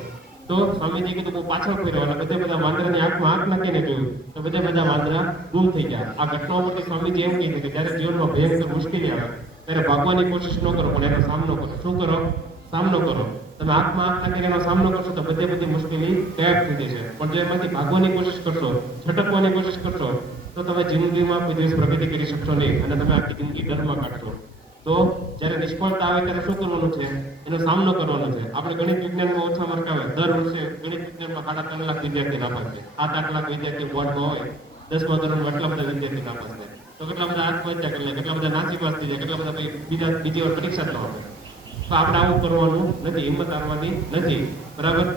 તો સ્વામીજી કીધું હું પાછળ ફેર્યો અને બધા વાંદરાની આંખમાં આંખ નાખીને જોયું તો બધા વાંદરા ગુમ થઈ ગયા. આ ઘટનાઓ પરથી સ્વામીજી એમ કહે છે કે જ્યારે જીવનમાં ભયંકર મુશ્કેલી આવે ત્યારે ભાગવાની કોશિશ ન કરો પણ એનો સામનો કરો. શું કરો? સામનો કરો. તમે આંખમાં આંખ નાખીને એનો સામનો કરશો તો બધી મુશ્કેલી ગાયબ થઈ જશે. પણ જો એમાંથી ભાગવાની કોશિશ કરશો, છટકવાની કોશિશ કરશો તો તમે જિંદગીમાં કોઈ દિવસ પ્રગતિ કરી શકશો નહીં અને તમે આખી જિંદગી ડરમાં કાઢશો. તો જ્યારે નિષ્ફળતા આવે ત્યારે શું કરવાનું છે? એનો સામનો કરવાનો છે. આપણે ગણિત વિજ્ઞાનમાં ઓછા માર્ક આવે, દર વર્ષે ગણિત વિજ્ઞાનમાં 3.5 લાખ વિદ્યાર્થી નાપાસ છે. 7-8 લાખ વિદ્યાર્થી બોર્ડમાં હોય, 10મા ધોરણમાં એટલા બધા વિદ્યાર્થી નાપાસ થાય. તો કેટલા બધા આત્મહત્યા કરી લે, કેટલા બધા નાસીપાસ થઈ જાય, કેટલા બધા બીજી વાર પરીક્ષા ન આપે. તો આપણે આવું કરવાનું નથી, હિંમત હારવાની નથી બરાબર.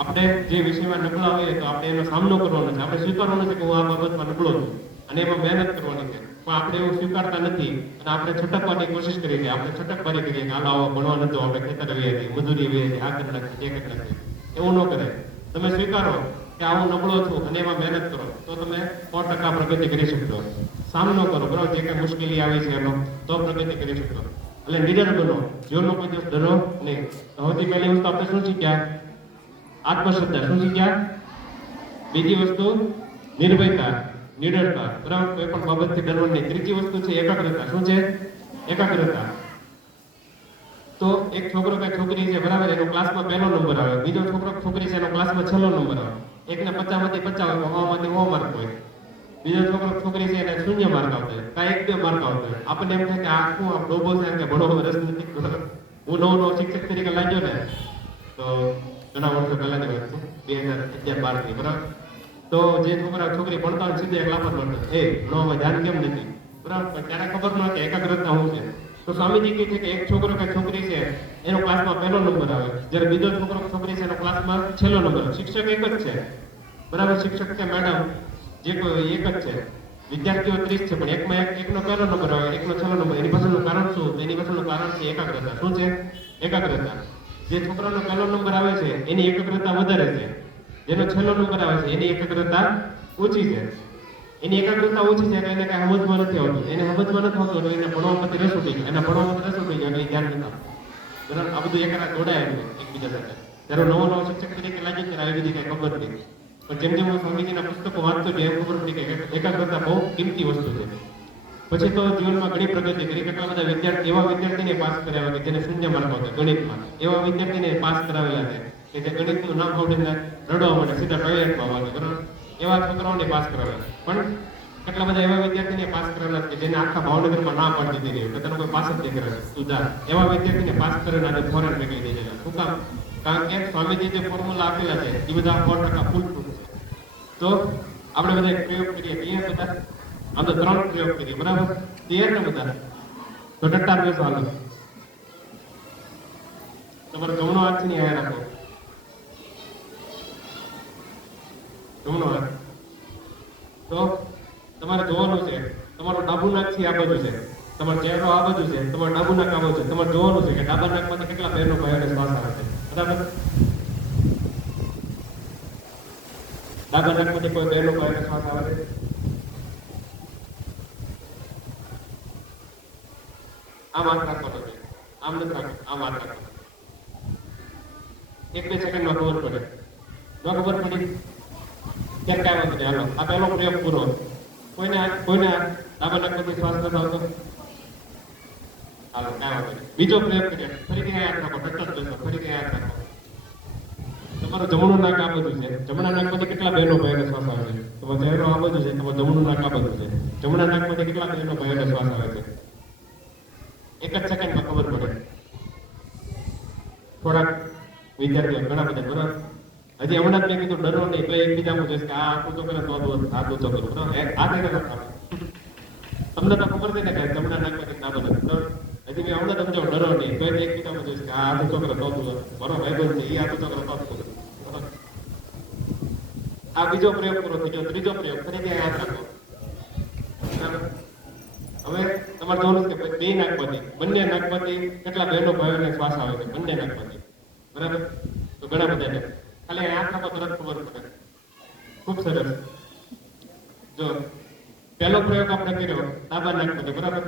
આપણે જે વિષયમાં નબળા હોઈએ તો આપણે એનો સામનો કરવાનો છે. આપણે સ્વીકારવાનું છે કે હું આ બાબતમાં નબળો છું અને એમાં મહેનત કરવાની છે. પણ આપણે એવું સ્વીકારતા નથી અને આપણે છટકવાની કોશિશ કરીએ છીએ. આપણે છટકબારી કરીએ કે હાલો આવો ભણવા નથી, આપણે ખેતર રહીએ છીએ, મજૂરી રહીએ છીએ, આ કરી નાખીએ, તે કરી નાખીએ. એવું ન કરાય. તમે સ્વીકારો કે આ હું નબળો છું અને એમાં મહેનત કરો તો તમે 100% પ્રગતિ કરી શકશો. સામનો કરો, બરાબર, જે કઈ મુશ્કેલી આવી છે એનો, તો પ્રગતિ કરી શકશો. એટલે નીડર બનો, જીવનમાં કોઈ દિવસ ડરો નહીં. સૌથી પહેલી વસ્તુ આપણે શું શીખ્યા? આત્મશ્રદ્ધા. શું શીખ્યા? બીજી વસ્તુ નિર્ભયતા, નિડરતા, બરાબર, કોઈ પણ બાબતથી ડરવાનું નહીં. ત્રીજી વસ્તુ છે એકાગ્રતા. શું છે? એકાગ્રતા. તો એક છોકરો કે છોકરી છે, બરાબર, એનો ક્લાસમાં પહેલો નંબર આવે, બીજો છોકરો છોકરી છે એનો ક્લાસમાં છેલ્લો નંબર આવે. એકને 50 માંથી 50 હોય, 100 માંથી 100 માર્ક હોય. બીજો છોકરો છોકરી છે એને 0 માર્ક આવતા હોય, કાંઈ 1-2 માર્ક આવતા હોય. આપણને એમ થાય કે આ શું આમ ડોબો છે, કે ભણવામાં રસ નથી. હું નવો શિક્ષક તરીકે લાગ્યો ને તો ઘણા વર્ષો પહેલાની વાત છે, 2011-12 બરાબર. તો જે છોકરા છોકરી ભણતા હોય સીધા એક લાફા ભણતા, એ ભણવામાં ધ્યાન કેમ નથી, બરાબર, પણ ત્યારે ખબર ન કે એકાગ્રતા શું છે. તો સ્વામીજી કહે છે કે એક છોકરો કે છોકરી છે એનો ક્લાસમાં પહેલો નંબર આવે, જ્યારે બીજો છોકરો છોકરી છે એનો ક્લાસમાં છેલ્લો નંબર આવે. શિક્ષક એક જ છે, બરાબર, શિક્ષક છે મેડમ, જે કોઈ એક જ છે. વિદ્યાર્થીઓ 30 છે, પણ એકનો પહેલો નંબર આવે, એકનો છેલ્લો નંબર. એની પાછળનું કારણ શું? એની પાછળનું કારણ છે એકાગ્રતા. શું છે? એકાગ્રતા. જે છોકરાનો પહેલો નંબર આવે છે એની એકાગ્રતા વધારે છે, જેનો છેલ્લો નંબર આવે છે એની એકાગ્રતા ઓછી છે. એની એકાગ્રતા ઓછી છે એટલે એને કઈ સમજમાં નથી આવતું. એને સમજમાં નથી આવતું એટલે એને ભણવામાંથી રસ ઉઠી ગયો. એના ભણવામાંથી રસ ઉઠી ગયો એટલે ધ્યાન નથી આપતું. બરાબર, આ બધું એકરા જોડાયેલું એકબીજા સાથે. જ્યારે નવો શિક્ષક તરીકે લાગ્યો ત્યારે આવી બધી કઈ ખબર નથી. પણ જેમ જેમ હું સ્વામીજીના પુસ્તકો વાંચતો ગયો એમ ખબર પડી કે એકાગ્રતા બહુ કિંમતી વસ્તુ છે. પછી તો જીવનમાં ઘણી પ્રગતિ કરી. કેટલા બધા વિદ્યાર્થી એવા વિદ્યાર્થીને પાસ કરાવ્યા કે જેને 0 માર્ક આવતા ગણિતમાં, એવા વિદ્યાર્થીને પાસ કરાવેલા છે કે જે ગણિતનું નામ આવડીને રડવા માટે સીધા ટોયલેટમાં આવે, બરાબર, એવા છોકરાઓને પાસ કરાવ્યા. પણ કેટલા બધા એવા વિદ્યાર્થીને પાસ કરેલા છે જેને આખા ભાવનગરમાં ના પાડી દીધી કે તને કોઈ પાસ જ નહીં કરે સુધાર. એવા વિદ્યાર્થીને પાસ કરીને આજે ફોરેન મોકલી દીધેલા. શું કામ? કારણ કે સ્વામીજી જે ફોર્મ્યુલા આપેલા છે એ બધા 100% ફૂલ પ્રૂફ છે. તો આપણે બધા એક પ્રયોગ કરીએ, કહીએ બધા આમ તો 3 પ્રયોગ કરીએ, બરાબર, તૈયાર ને બધા? તો ટટ્ટાર બેસો હાલો. તમારો જમણો હાથ ની આ રાખો, જમણો હાથ. તો તમારે જોવાનું છે તમારું ડાબુ નાક છે આ બાજુ છે, તમારો ચહેરો આ બાજુ છે, તમારું ડાબુ નાક આ બાજુ છે. તમારે જોવાનું છે કે ડાબા નાકમાંથી કેટલા બહેનો ભાઈઓને શ્વાસ આવે છે, બરાબર. ડાબા નાકમાંથી કોઈ બહેનો ભાઈઓને શ્વાસ આવે છે? આમ હાથ રાખવાનો છે, આમ નથી રાખો, આમ હાથ રાખો. 1-2 સેકન્ડમાં ખબર પડે. ન ખબર પડી ત્યારે કાંઈ વાંધો નહીં, હાલો આ પહેલો પ્રયોગ પૂરો. કોઈને ડાબા નાકમાંથી શ્વાસ નથી આવતો? હાલો કાંઈ વાંધો નહીં, બીજો પ્રયોગ કરીએ. ફરીથી યાદ રાખો, ટટ્ટ બેસો, ફરીથી યાદ રાખો. તમારું જમણું નાક આ બાજુ છે, જમણા નાકમાંથી કેટલા બહેનો ભાઈઓને શ્વાસ આવે છે? તમારો ચહેરો આ બાજુ છે, તમારું જમણું નાક આ બાજુ છે. જમણા નાકમાંથી કેટલા બહેનો ભાઈઓને શ્વાસ આવે છે? 1 જ સેકન્ડમાં ખબર પડે. થોડાક વિદ્યાર્થીઓ ઘણા બધા, બરાબર. હજી હમણાં જ મેં કીધું ડરો નહીં, તો એકબીજાનું છે કે આ આખું તો કરે તો આખું તો કરું, બરાબર. આ રીતે તમને તો ખબર છે ને કે જમણા નાકમાંથી ના બને, બરાબર. હજી મેં હમણાં સમજાવ ડરો નહીં, તો એકબીજાનું છે કે આ આખું તો કરે તો મારો ભાઈબંધ છે એ આખું તો કરે તો કરું, બરાબર. આ બીજો પ્રયોગ પૂરો થઈ ગયો. ત્રીજો પ્રયોગ ફરીથી યાદ રાખો, બરાબર. હવે તમારે જોવાનું છે કે બે નાકમાંથી, બંને નાકમાંથી કેટલા બહેનો ભાઈઓને શ્વાસ આવે છે, બંને નાકમાંથી, બરાબર. તો ઘણા બધાને ખાલી આંખ રાખો તરત ખબર પડે. ખૂબ સરસ. જો પહેલો પ્રયોગ આપણે કર્યો ડાબા નાકમાંથી, બરાબર.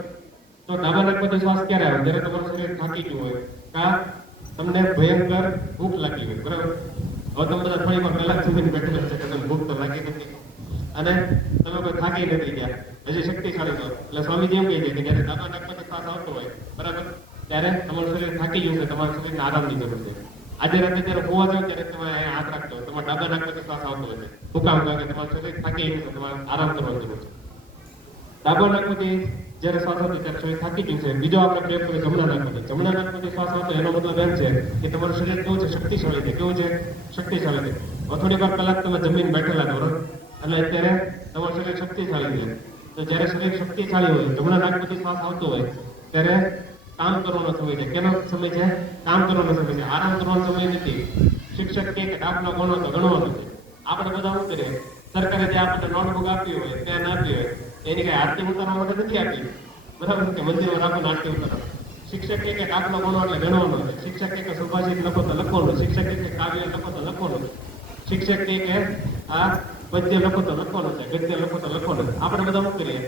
તો ડાબા નાકમાંથી શ્વાસ ક્યારે આવે? જ્યારે તમારું શરીર થાકી ગયું હોય, કા તમને ભયંકર ભૂખ લાગી હોય, બરાબર. હવે તમે બધા થોડી વાર કલાક સુધી બેઠેલા છે કે તમને ભૂખ તો લાગી નથી અને તમે કોઈ થાકી નથી ગયા, હજી શક્તિશાળી છો. એટલે સ્વામીજી એમ કહે છે કે જ્યારે ડાબા નાકમાંથી શ્વાસ આવતો હોય, બરાબર, ત્યારે તમારું શરીર થાકી ગયું છે, તમારા શરીરને આરામની જરૂર છે. આજે રાતે જ્યારે હોવા જાવ ત્યારે તમે હાથ રાખજો, તમારા ડાબા નાકમાંથી શ્વાસ આવતો હોય છે. શું કામ? કારણ કે તમારું શરીર થાકી ગયું છે, તમારે આરામ કરવાની જરૂર છે. ડાબા નાકમાંથી જ્યારે શ્વાસ આવતો ત્યારે શરીર થાકી ગયું છે. બીજો આપણે પ્રયોગ કરીએ જમણા નાકમાંથી. જમણા નાકમાંથી શ્વાસ આવતો એનો મતલબ એમ છે કે તમારું શરીર કેવું છે? શક્તિશાળી છે. કેવું છે? શક્તિશાળી છે. થોડી વાર કલાક તમે જમીન બેઠેલા છો, બરોબર, એટલે અત્યારે તમારું શરીર શક્તિશાળી છે. તો જ્યારે શરીર શક્તિશાળી હોય, જમણા નાકમાંથી શ્વાસ આવતો હોય, ત્યારે કામ કરવાનો સમય છે. કેનો સમય છે? કામ કરવાનો સમય છે, આરામ કરવાનો સમય નથી. શિક્ષક કે દાખલો ગણો તો ગણવાનો છે. આપણે બધા શું કરીએ? સરકારે જે આપણને નોટબુક આપી હોય, પેન આપી હોય, એની કઈ આરતી ઉતારવા માટે નથી આપી, બરાબર, કે મંદિરમાં રાખીને આરતી ઉતારો. શિક્ષક કે દાખલો ગણો એટલે ગણવાનો છે. શિક્ષક કે સુભાષિત લખો તો લખવાનું. શિક્ષક કે કાવ્ય લખો તો લખવાનું. શિક્ષક કે આ પદ્ય લખો તો લખવાનું છે, ગદ્ય લખો તો લખવાનું છે. આપણે બધા શું કરીએ?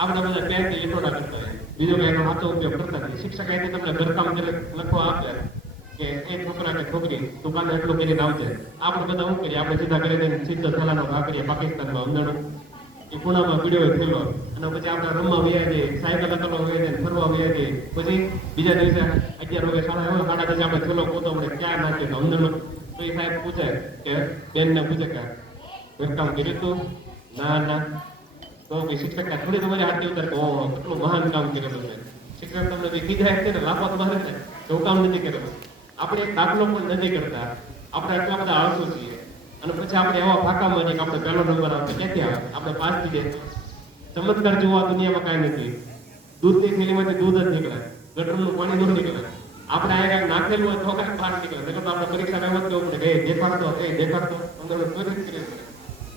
આપણે બધા પેન થી લીટોડા કરતા હોય, બીજો કઈ એનો સાચો ઉપયોગ કરતા નથી. શિક્ષક અહીંથી તમને ઘરકામ લખવા આપે કે એ છોકરા કે છોકરી દુકાને એટલું કરીને આવજે. આપણે બધા શું કરીએ? આપણે સીધા કરી દઈને સીધા થેલાનો ઘા કરીએ પાકિસ્તાનમાં અંદરનું એ ખૂણામાં પીડ્યો હોય થેલો, અને પછી આપણે રમવા વયા જઈએ, સાયકલ અકલો વયા જઈએ, ફરવા વયા જઈએ. પછી બીજા દિવસે 11 વાગે શાળા હોય, 10:30 આપણે થેલો ગોતો, આપણે ક્યાં નાખીએ તો અંદરનો. તો એ સાહેબ પૂછે કે બેનને પૂછે કે ઘરકામ કર્યું તું? ના. તો શિક્ષક થોડી તમારી આરતી ઉતારે કે ઓહો કેટલું મહાન કામ કરેલું છે. શિક્ષક તમને કીધા છે ને લાફો મારે ને તો કામ નથી કરેલું. આપણે એક દાખલો પણ નથી કરતા. આપણે એટલા બધા આળસુ છીએ, અને પછી આપણે એવા ફાંકા મારીએ કે આપણે પહેલો નંબર આવતો ક્યાંથી આવે? આપણે પાસ થઈ જાય. ચમત્કાર જોવા દુનિયામાં કાંઈ નથી. દૂધની થેલીમાંથી દૂધ જ નીકળે, ગટરનું પાણી ન નીકળે. આપણે આ કાંઈ નાખેલું હોય તો કાંઈ બહાર નીકળે. નકર તો આપણે પરીક્ષા એમ જ કેવું પડે કે દેખાડતો અંદર ત્વરિત કરી પડે.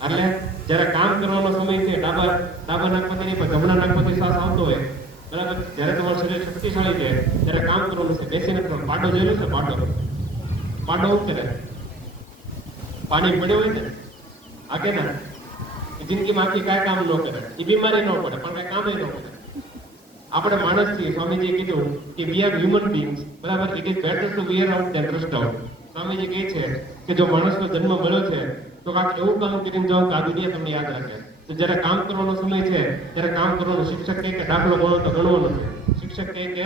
એટલે જ્યારે કામ કરવાનો સમય છે, ડાબા નાકમાંથી પણ જમણા નાકમાંથી શ્વાસ આવતો હોય, બરાબર, જ્યારે તમારું શરીર શક્તિશાળી છે ત્યારે કામ કરવાનું છે. બેસીને પાડો જોયેલો છે? પાડો શું કરે? પાણી પડ્યું હોય ને આગે ના, જિંદગીમાં આખી કાંઈ કામ ન કરે, એ બીમારી ન પડે પણ કાંઈ કામ ન પડે. આપણે માણસ છીએ. સ્વામીજીએ કીધું કે વી આર હ્યુમન બીંગ્સ, બરાબર, it is better to wear out than rust out. સ્વામીજી કહે છે કે જો માણસનો જન્મ મળ્યો છે તો કાંઈક એવું કામ કરીને જાઓ કે આ દુનિયા તમને યાદ રાખે. તો જ્યારે કામ કરવાનો સમય છે ત્યારે કામ કરવાનું. શિક્ષક કહે કે દાખલો ગણો તો ગણવાનો છે. શિક્ષક કહે કે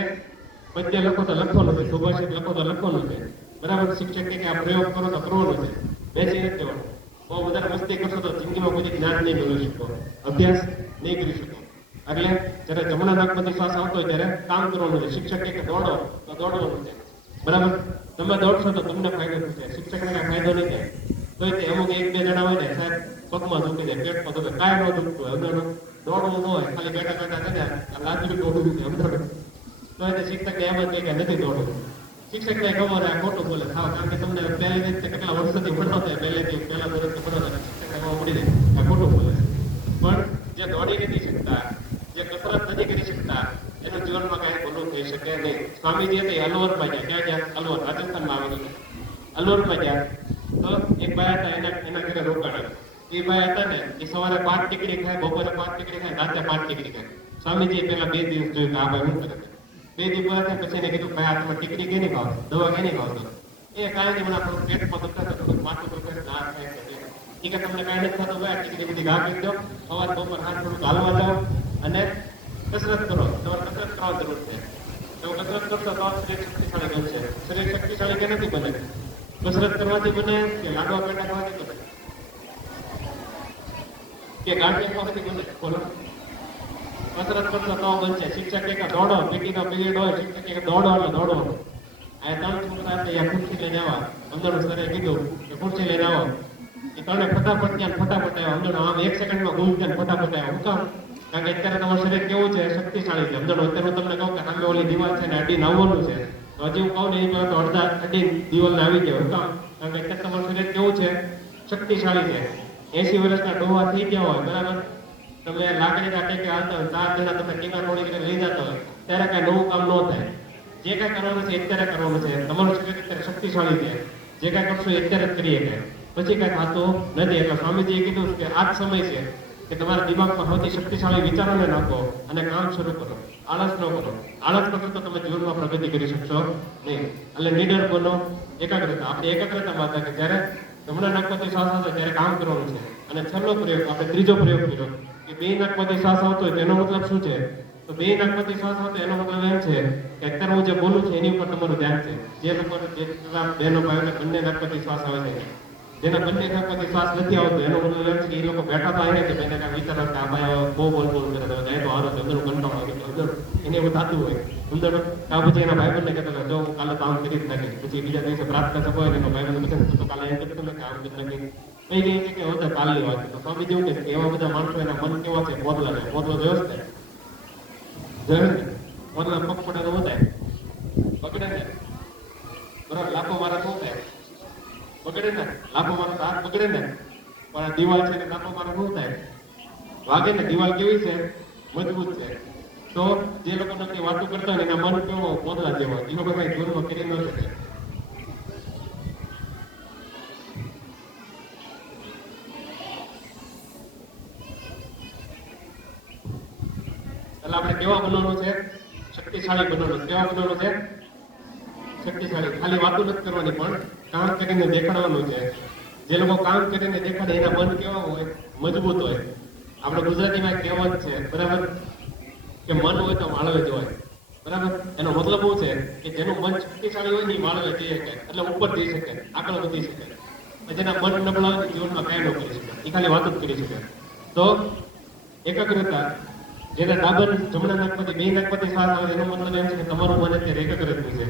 પદ્ય લખો તો લખવાનું છે, સુભાષિત લખો તો લખવાનું છે, બરાબર. શિક્ષક કહે કે આ પ્રયોગ કરો તો કરવાનો છે. બેસી નથી દેવાનું. બહુ વધારે મસ્તી કરશો તો જિંદગીમાં કોઈ જ્ઞાન નહીં મેળવી શકો, અભ્યાસ નહીં કરી શકો. એટલે જ્યારે જમણા નાકમાંથી શ્વાસ આવતો હોય ત્યારે કામ કરવાનું છે. શિક્ષક કહે કે દોડો તો દોડવાનું છે, બરાબર. તમે દોડશો તો તમને ફાયદો થશે, શિક્ષકને કાંઈ ફાયદો નહીં થાય. તો અમુક 1-2 જણા હોય ને સાહેબ પગમાં દુખી જાય, પેટમાં દુખે, કાંઈ ન દુખતું હોય, અંદર દોડવું ન હોય, ખાલી બેઠા છે ને લાજરી દોડવું છે અંદર. તો એટલે શિક્ષકને એમ જ કહે કે નથી દોડવું. શિક્ષકને ખબર આ ખોટું બોલે થાવ, કારણ કે તમને પહેલેથી કેટલા વર્ષોથી ભણતો થાય, પહેલા વર્ષથી ભણતો થાય, શિક્ષકને ખબર પડી જાય આ ખોટું બોલે. પણ જે દોડી નથી શકતા, જે કસરત નથી કરી શકતા, એનું જીવનમાં કાંઈ ભૂલું થઈ શકે નહીં. સ્વામીજી હતા અલવરમાં ગયા. ક્યાં ગયા? અલવર, રાજસ્થાનમાં આવેલું છે. અલવરમાં ગયા તો એક ભાઈ હતા, એના ઘરે રોકાણા. એ ભાઈ હતા ને એ સવારે 5 ટીકડી ખાય, બપોરે 5 ટીકડી ખાય, રાતે 5 ટીકડી ખાય. સ્વામીજી પેલા 2 દિવસ જોયું કે આ ભાઈ શું કરે છે. 2 દિવસ પૂરા થાય પછી એને કીધું ભાઈ આ તમે ટીકડી કેની ખાવ, દવા કેની ખાવ છો? એ કાંઈ નહીં, મને થોડું પેટમાં દુખે છે, થોડું માથું દુખે છે, આ થાય છે. એ કે તમને કાંઈ નથી થતું ભાઈ, ટીકડી બધી ઘા કરી દો, સવાર બપોર હાથ થોડુંક હાલવા જાઓ અને કસરત કરો. તમારે કસરત કરવા જરૂર છે. તમે કસરત કરશો તો શરીર શક્તિશાળી બનશે. શરીર શક્તિશાળી કે નથી બને? કસરત કરવાથી બને કે લાડવા પેટા ખાવાથી બને કે ગાંઠિયા ખાવાથી બને? બોલો. કસરત કરશો તો બનશે. શિક્ષક કે દોડો, પીટીનો પીરિયડ હોય, શિક્ષક કે દોડો એટલે દોડો. આ 3 છોકરા હતા, ખુરશી લઈને આવ્યા. અંદરનું સરે કીધું કે ખુરશી લઈને આવો. એ 3 ફટાફટ ત્યાં ફટાફટ આવ્યા. અંદર આમ 1 સેકન્ડમાં ગુમ થઈને ફટાફટ આવ્યા. હું કામ? કારણ કે અત્યારે તમારું શરીર કેવું છે? શક્તિશાળી છે. અંદર અત્યારે તમને કહું કે સામે ઓલી દિવાલ છે ને અડીને આવવાનું છે, તો હજી હું કહું ને એ તો અડધા અડી દિવાલને આવી જાય. હું કામ? કારણ કે અત્યારે તમારું શરીર કેવું છે? શક્તિશાળી છે. 80 વર્ષના ડોહા થઈ ગયા હોય, બરાબર, તમે લાકડીના ટેકે હાલતા હોય, 4 જણા તમે ટીના તોડી કરીને લઈ જતા હોય, ત્યારે કાંઈ નવું કામ ન થાય. જે કાંઈ કરવાનું છે અત્યારે કરવાનું છે. તમારું શરીર અત્યારે શક્તિશાળી છે. જે કાંઈ કરશો અત્યારે જ કરીએ કાંઈ, પછી કાંઈ થતું નથી. એટલે સ્વામીજીએ કીધું કે આ જ સમય છે કે તમારા દિમાગમાં સૌથી શક્તિશાળી વિચારોને નાખો અને કામ શરૂ કરો. આળસ ન કરો. આળસ કરશો તો તમે જીવનમાં પ્રગતિ કરી શકશો નહીં. એટલે નીડર બનો. એકાગ્રતા. આપણી એકાગ્રતામાં હતા કે જ્યારે જમણા નાકમાંથી શ્વાસ આવતો ત્યારે કામ કરવાનું છે. અને છેલ્લો પ્રયોગ, આપણે ત્રીજો પ્રયોગ કર્યો કે 2 નાકમાંથી શ્વાસ આવતો હોય તેનો મતલબ શું છે? તો 2 નાકમાંથી શ્વાસ આવતો એનો મતલબ એમ છે કે અત્યારે હું જે બોલું છું એની ઉપર તમારું ધ્યાન છે. જે લોકો બહેનો ભાઈઓને બંને નાકમાંથી શ્વાસ આવે છે, જેના બંને નાકમાંથી શ્વાસ નથી આવતો એનો મતલબ એમ છે કે એ લોકો બેઠા તો આવે છે, એને કાંઈ વિચાર કે આ ભાઈ બહુ બોલ કરે તો જાય તો સારું છે, અંદરનું કંટાળો આવે તો અંદર એને એવું થતું હોય અંદર. આ પછી એના ભાઈબંધને કહેતા જો હું કાલે તો આમ કરી જ નાખીશ. પછી બીજા દિવસે પ્રાર્થના સભા હોય ને એનો ભાઈબંધ પૂછે તો કાલે એમ કરતો ને કે આમ કરી નાખીશ. કઈ કઈ છે કે હવે કાલની વાત. તો સ્વામી જેવું કે એવા બધા માણસો એના મન કેવા છે? મોદલા છે. મોદલો જોયો છે? જોયો ને? મોદલા પગ પડે તો થાય બગડે ને, બરાબર. લાખો મારા શું થાય? બગડે ને. લાખો મારો હાથ બગડે ને. પણ દિવાલ છે ને લાખો મારો શું થાય? વાગે ને દિવાલ કેવી છે? મજબૂત છે. તો જે લોકો નકરી વાતો કરતા હોય એના મન કેવો પોદળા જેવા, એ લોકો કઈ જોરમાં કરી ન શકે. એટલે આપણે કેવા બનવાનું છે? શક્તિશાળી બનવાનું. કેવા બનવાનું છે? શક્તિશાળી. ખાલી વાતો નથી કરવાની, પણ કામ કરીને દેખાડવાનું છે. જે લોકો કામ કરીને દેખાડે એના મન કેવા હોય? મજબૂત હોય. આપણે ગુજરાતીમાં એક કહેવત છે, બરાબર, કે મન હોય તો માળવે જવાય. બરાબર, એનો મતલબ શું છે? કે જેનું મન શક્તિશાળી હોય ને એ માળવે જઈ શકે, એટલે ઉપર જઈ શકે, આગળ વધી શકે. જેના મન નબળા હોય જીવનમાં કાંઈ ન કરી શકે, એ ખાલી વાતો જ કરી શકે. તો એકાગ્રતા, જેના ડાબર જમણા નાકમાંથી બે નાકમાંથી શ્વાસ આવે એનો મતલબ એમ છે કે તમારું મન અત્યારે એકાગ્ર છે.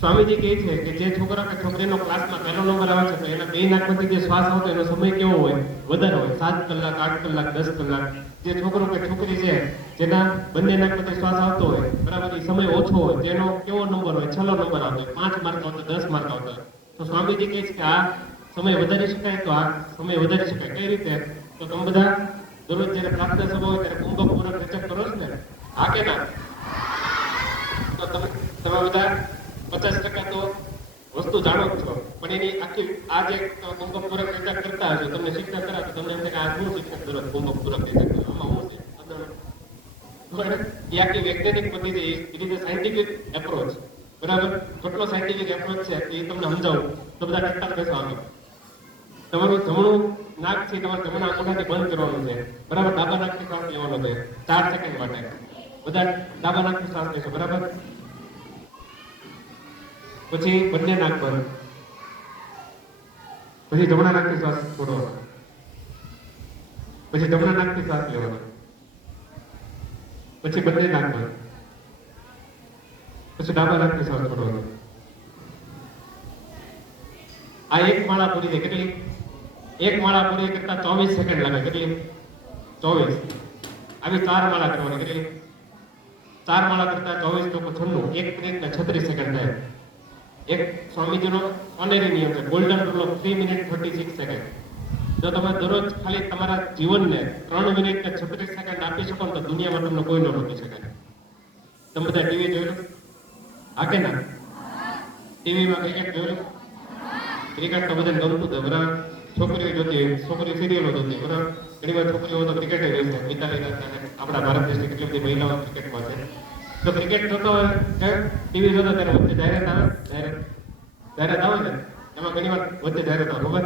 સ્વામીજી કહે છે કે જે છોકરા કે છોકરીનો ક્લાસમાં પહેલો નંબર આવે છે તો એના બે નાકમાંથી જે શ્વાસ આવતો એનો સમય કેવો હોય? વધારે હોય, 7 કલાક, 8 કલાક, 10 કલાક. જે છોકરો કે છોકરી છે જેના બંને નાકમાંથી શ્વાસ આવતો હોય, બરાબર, એ સમય ઓછો હોય, જેનો કેવો નંબર હોય? 6લો નંબર આવતો હોય, 5 માર્ક આવતો, 10 માર્ક આવતો હોય. તો સ્વામીજી કહે છે કે આ સમય વધારી શકાય, તો આ સમય વધારી શકાય કઈ રીતે? તો તમે બધા દરરોજ જ્યારે પ્રાર્થના સભા હોય ત્યારે કુંભક પૂરક રચક કરો છો ને, હા કે ના? તો તમે બધા 50% તો વસ્તુ જાણો જ છો, પણ એની આખી આ જે કુંભક પૂરક રચક કરતા હશો, તમને શિક્ષક કરા તો તમને એમ થાય કે આ શું શિક્ષક દરરોજ કુંભક પૂરક રચક કરો, આમાં શું છે? એ આખી વૈજ્ઞાનિક પદ્ધતિ, એ રીતે સાયન્ટિફિક એપ્રોચ, બરાબર, કેટલો સાયન્ટિફિક એપ્રોચ છે એ તમને સમજાવું તો બધા ટકતા કહેશો આગળ. તમારું જમણું નાક છે તમારે જમણા અંગૂઠાથી બંધ કરવાનું છે, બરાબર, ડાબા નાકથી શ્વાસ લેવાનો છે 4 સેકન્ડ માટે. બધા ડાબા નાકથી શ્વાસ લેશો, બરાબર. પછી બંને નાક બંધ, પછી જમણા નાકથી શ્વાસ છોડવાનો, પછી જમણા નાકથી શ્વાસ લેવાનો, પછી બંને નાક બંધ, પછી ડાબા નાકથી શ્વાસ છોડવાનો. આ એક માળા પૂરી થાય. કેટલી? એક માળા પૂરી કરતા 24 સેકન્ડ લાગે. કેટલી? 24. આવી 4 માળા કરવાની. કેટલી? 4 માળા કરતા 24 × 96, 1 મિનિટ ને 36 સેકન્ડ થાય. એક સ્વામીજીનો ઓનેરી નિયમ છે, golden rule of 3 minute 36 second. જો તમે દરરોજ ખાલી તમારા જીવનને 3 મિનિટ ને 36 સેકન્ડ આપી શકો ને તો દુનિયામાં તમને કોઈ ન રોકી શકે. તમે બધા ટીવી જોયેલું? હા કે ના? ટીવીમાં ક્રિકેટ જોયેલું? ક્રિકેટ તો બધાને ગમતું હતું, બરાબર. છોકરીઓ જોતી, છોકરી સિરિયલો જોતી, બરાબર. ઘણી વાર છોકરીઓ તો ક્રિકેટ રહે છે. મિતાલી રાજ અને આપણા ભારત દેશની કેટલી બધી મહિલાઓ ક્રિકેટમાં છે. તો ક્રિકેટ જોતો હોય, ટીવી જોતો ત્યારે વચ્ચે જાહેરાત આવે, જાહેરાત આવે ને, એમાં ઘણી વાર વચ્ચે જાહેરાત આવે, ખબર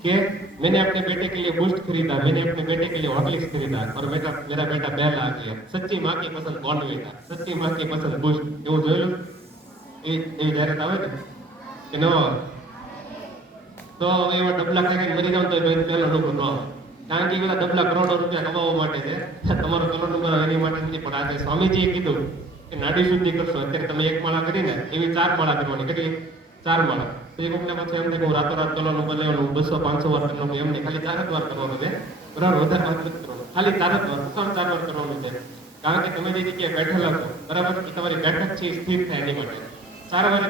કે मैंने अपने बेटे के लिए बूस्ट खरीदा, मैंने अपने बेटे के लिए हॉर्लिक्स खरीदा और मेरा बेटा 2 लाख है, सच्ची माँ की पसंद बॉर्नविटा, सच्ची माँ की पसंद बूस्ट. એવું જોયેલું? એ જાહેરાત આવે ને કે ન આવે? તો એવા ડબલા ખાઈને મરી જાવ તો પહેલો નંબર ન આવે, કારણ કે એવા ડબલા કરોડો રૂપિયા કમાવા માટે છે. તમારો પહેલો નંબર એની માટે નથી. પણ આજે સ્વામીજીએ કીધું કે નાડી શુદ્ધિ કરશો. અત્યારે તમે 1 માળા કરીને એવી 4 માળા કરવાની. કેટલી? 4 માળા. તો એ કોકને પછી એમ થાય કે હું રાતોરાત પહેલો નંબર લેવાનું, 200-500 વાર કરવાનું, એમ નહીં, ખાલી 4 જ વાર કરવાનું છે, બરાબર. વધારે વાર નથી કરવાનું, ખાલી 4 જ વાર. શું 4 વાર કરવાનું છે? કારણ કે તમે જે જગ્યાએ બેઠેલા છો, બરાબર, એ તમારી બેઠક છે સ્થિર થાય એની માટે 4 વાર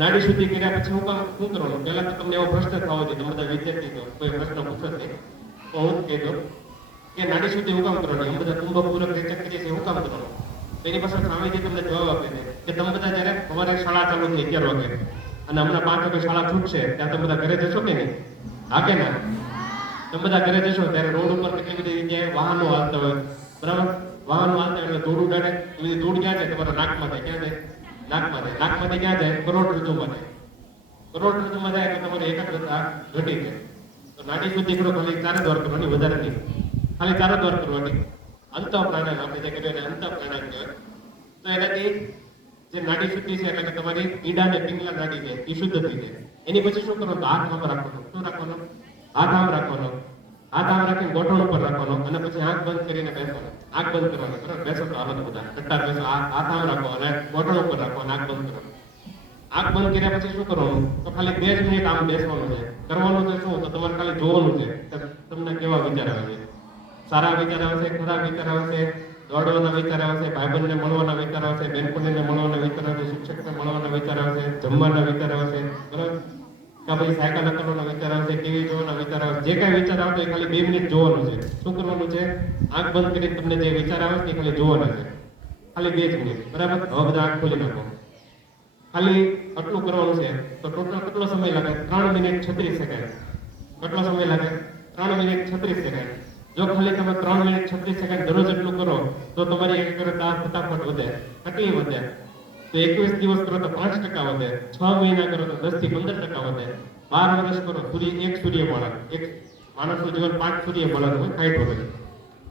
નાડી શુદ્ધિ કર્યા પછી શું કરવાનું? પહેલા તો તમને એવો પ્રશ્ન થવો જોઈએ, તમે બધા વિદ્યાર્થી છો, કોઈ પ્રશ્ન પૂછો છે તો હું જ કહી દઉં કે નાડી શુદ્ધિ હું કામ કરવાની? એમ બધા કુંભક પૂરક રેચક કરીએ છીએ, હું કામ કરવાનું? એની પાછળ સ્વામીજી તમને જવાબ આપે છે કે તમે બધા જ્યારે સવારે શાળા ચાલુ થઈ 11 વાગે અને હમણાં 5 વાગે શાળા છૂટશે ત્યાં તમે બધા ઘરે જશો કે નહીં? હા કે ના? તમે બધા ઘરે જશો ત્યારે રોડ ઉપર કેટલી બધી જગ્યાએ વાહનો હાલતા હોય, બરાબર. વાહનો હાલતા એટલે ધૂળ ઉડાડે. એ ધૂળ ક્યાં જાય? તમારા નાકમાં જાય. ક્યાં જાય? નાકમાં જાય. નાકમાંથી ક્યાં જાય? કરોડરજ્જુમાં જાય. કરોડરજ્જુમાં જાય એટલે તમારી એકાગ્રતા ઘટી જાય. તો નાડી શુદ્ધિ કરો, ખાલી 4 જ વાર કરવાની, વધારે નહીં, ખાલી 4 જ વાર કરવાની. અંત પ્રાણાયામ આપણે જે કર્યું એને અંત પ્રાણાયામ કહેવાય. તો એનાથી જે નાડી શુદ્ધિ છે એટલે કે તમારી ઈડા ને પિંગલા નાડી છે એ શુદ્ધ થઈ જાય. એની પછી શું કરવાનું? તો હાથ આમ રાખવાનો. શું રાખવાનો? હાથ આમ રાખવાનો. હાથ આમ રાખીને ગોઠણ ઉપર રાખવાનો અને પછી આંખ બંધ કરીને બેસવાનું. આંખ બંધ કરવાની, બરાબર. બેસો તો હાલો બધા કટ્ટાર બેસો. હાથ આમ રાખો અને ગોઠણ ઉપર રાખો અને આંખ બંધ કરવાની. આંખ બંધ કર્યા પછી શું કરવાનું? તો ખાલી 2 જ મિનિટ આમ બેસવાનું છે. કરવાનું છે શું? તો તમારે ખાલી જોવાનું છે તમને કેવા વિચાર આવે છે. સારા વિચાર આવશે, ખરાબ વિચાર આવશે, દોડવાના વિચાર આવશે, ભાઈબંધને મળવાના વિચાર આવશે, બેનપણીને મળવાના વિચાર આવશે, શિક્ષકને મળવાના વિચાર આવશે, જમવાના વિચાર આવશે, બરાબર. કે પછી સાયકલ હકાવવાનો વિચાર આવશે, ટીવી જોવાનો વિચાર આવશે, જે કાંઈ વિચાર આવતો એ ખાલી 2 મિનિટ જોવાનું છે. શું કરવાનું છે? આંખ બંધ કરીને તમને જે વિચાર આવે છે એ ખાલી જોવાના છે, ખાલી 2 જ મિનિટ. બરાબર? હવે બધા આંખ ખોલી નાખો. ખાલી આટલું કરવાનું છે. તો ટોટલ કેટલો સમય લાગે? 3 મિનિટ 36 સેકન્ડ. કેટલો સમય લાગે? 3 મિનિટ 36 સેકન્ડ. જો ખાલી તમે 3 મિનિટ 36 સેકન્ડ દરરોજ એટલું કરો તો તમારી એકાગ્રતા ફટાફટ વધે. કેટલી વધે? તો 21 દિવસ કરો તો 5% વધે, 6 મહિના કરો તો 10 થી 15% વધે, 12 વર્ષ કરો એક સૂર્યમાળા, એક માણસનું જીવન 5 સૂર્યમાળાનું હોય, 60 વર્ષ.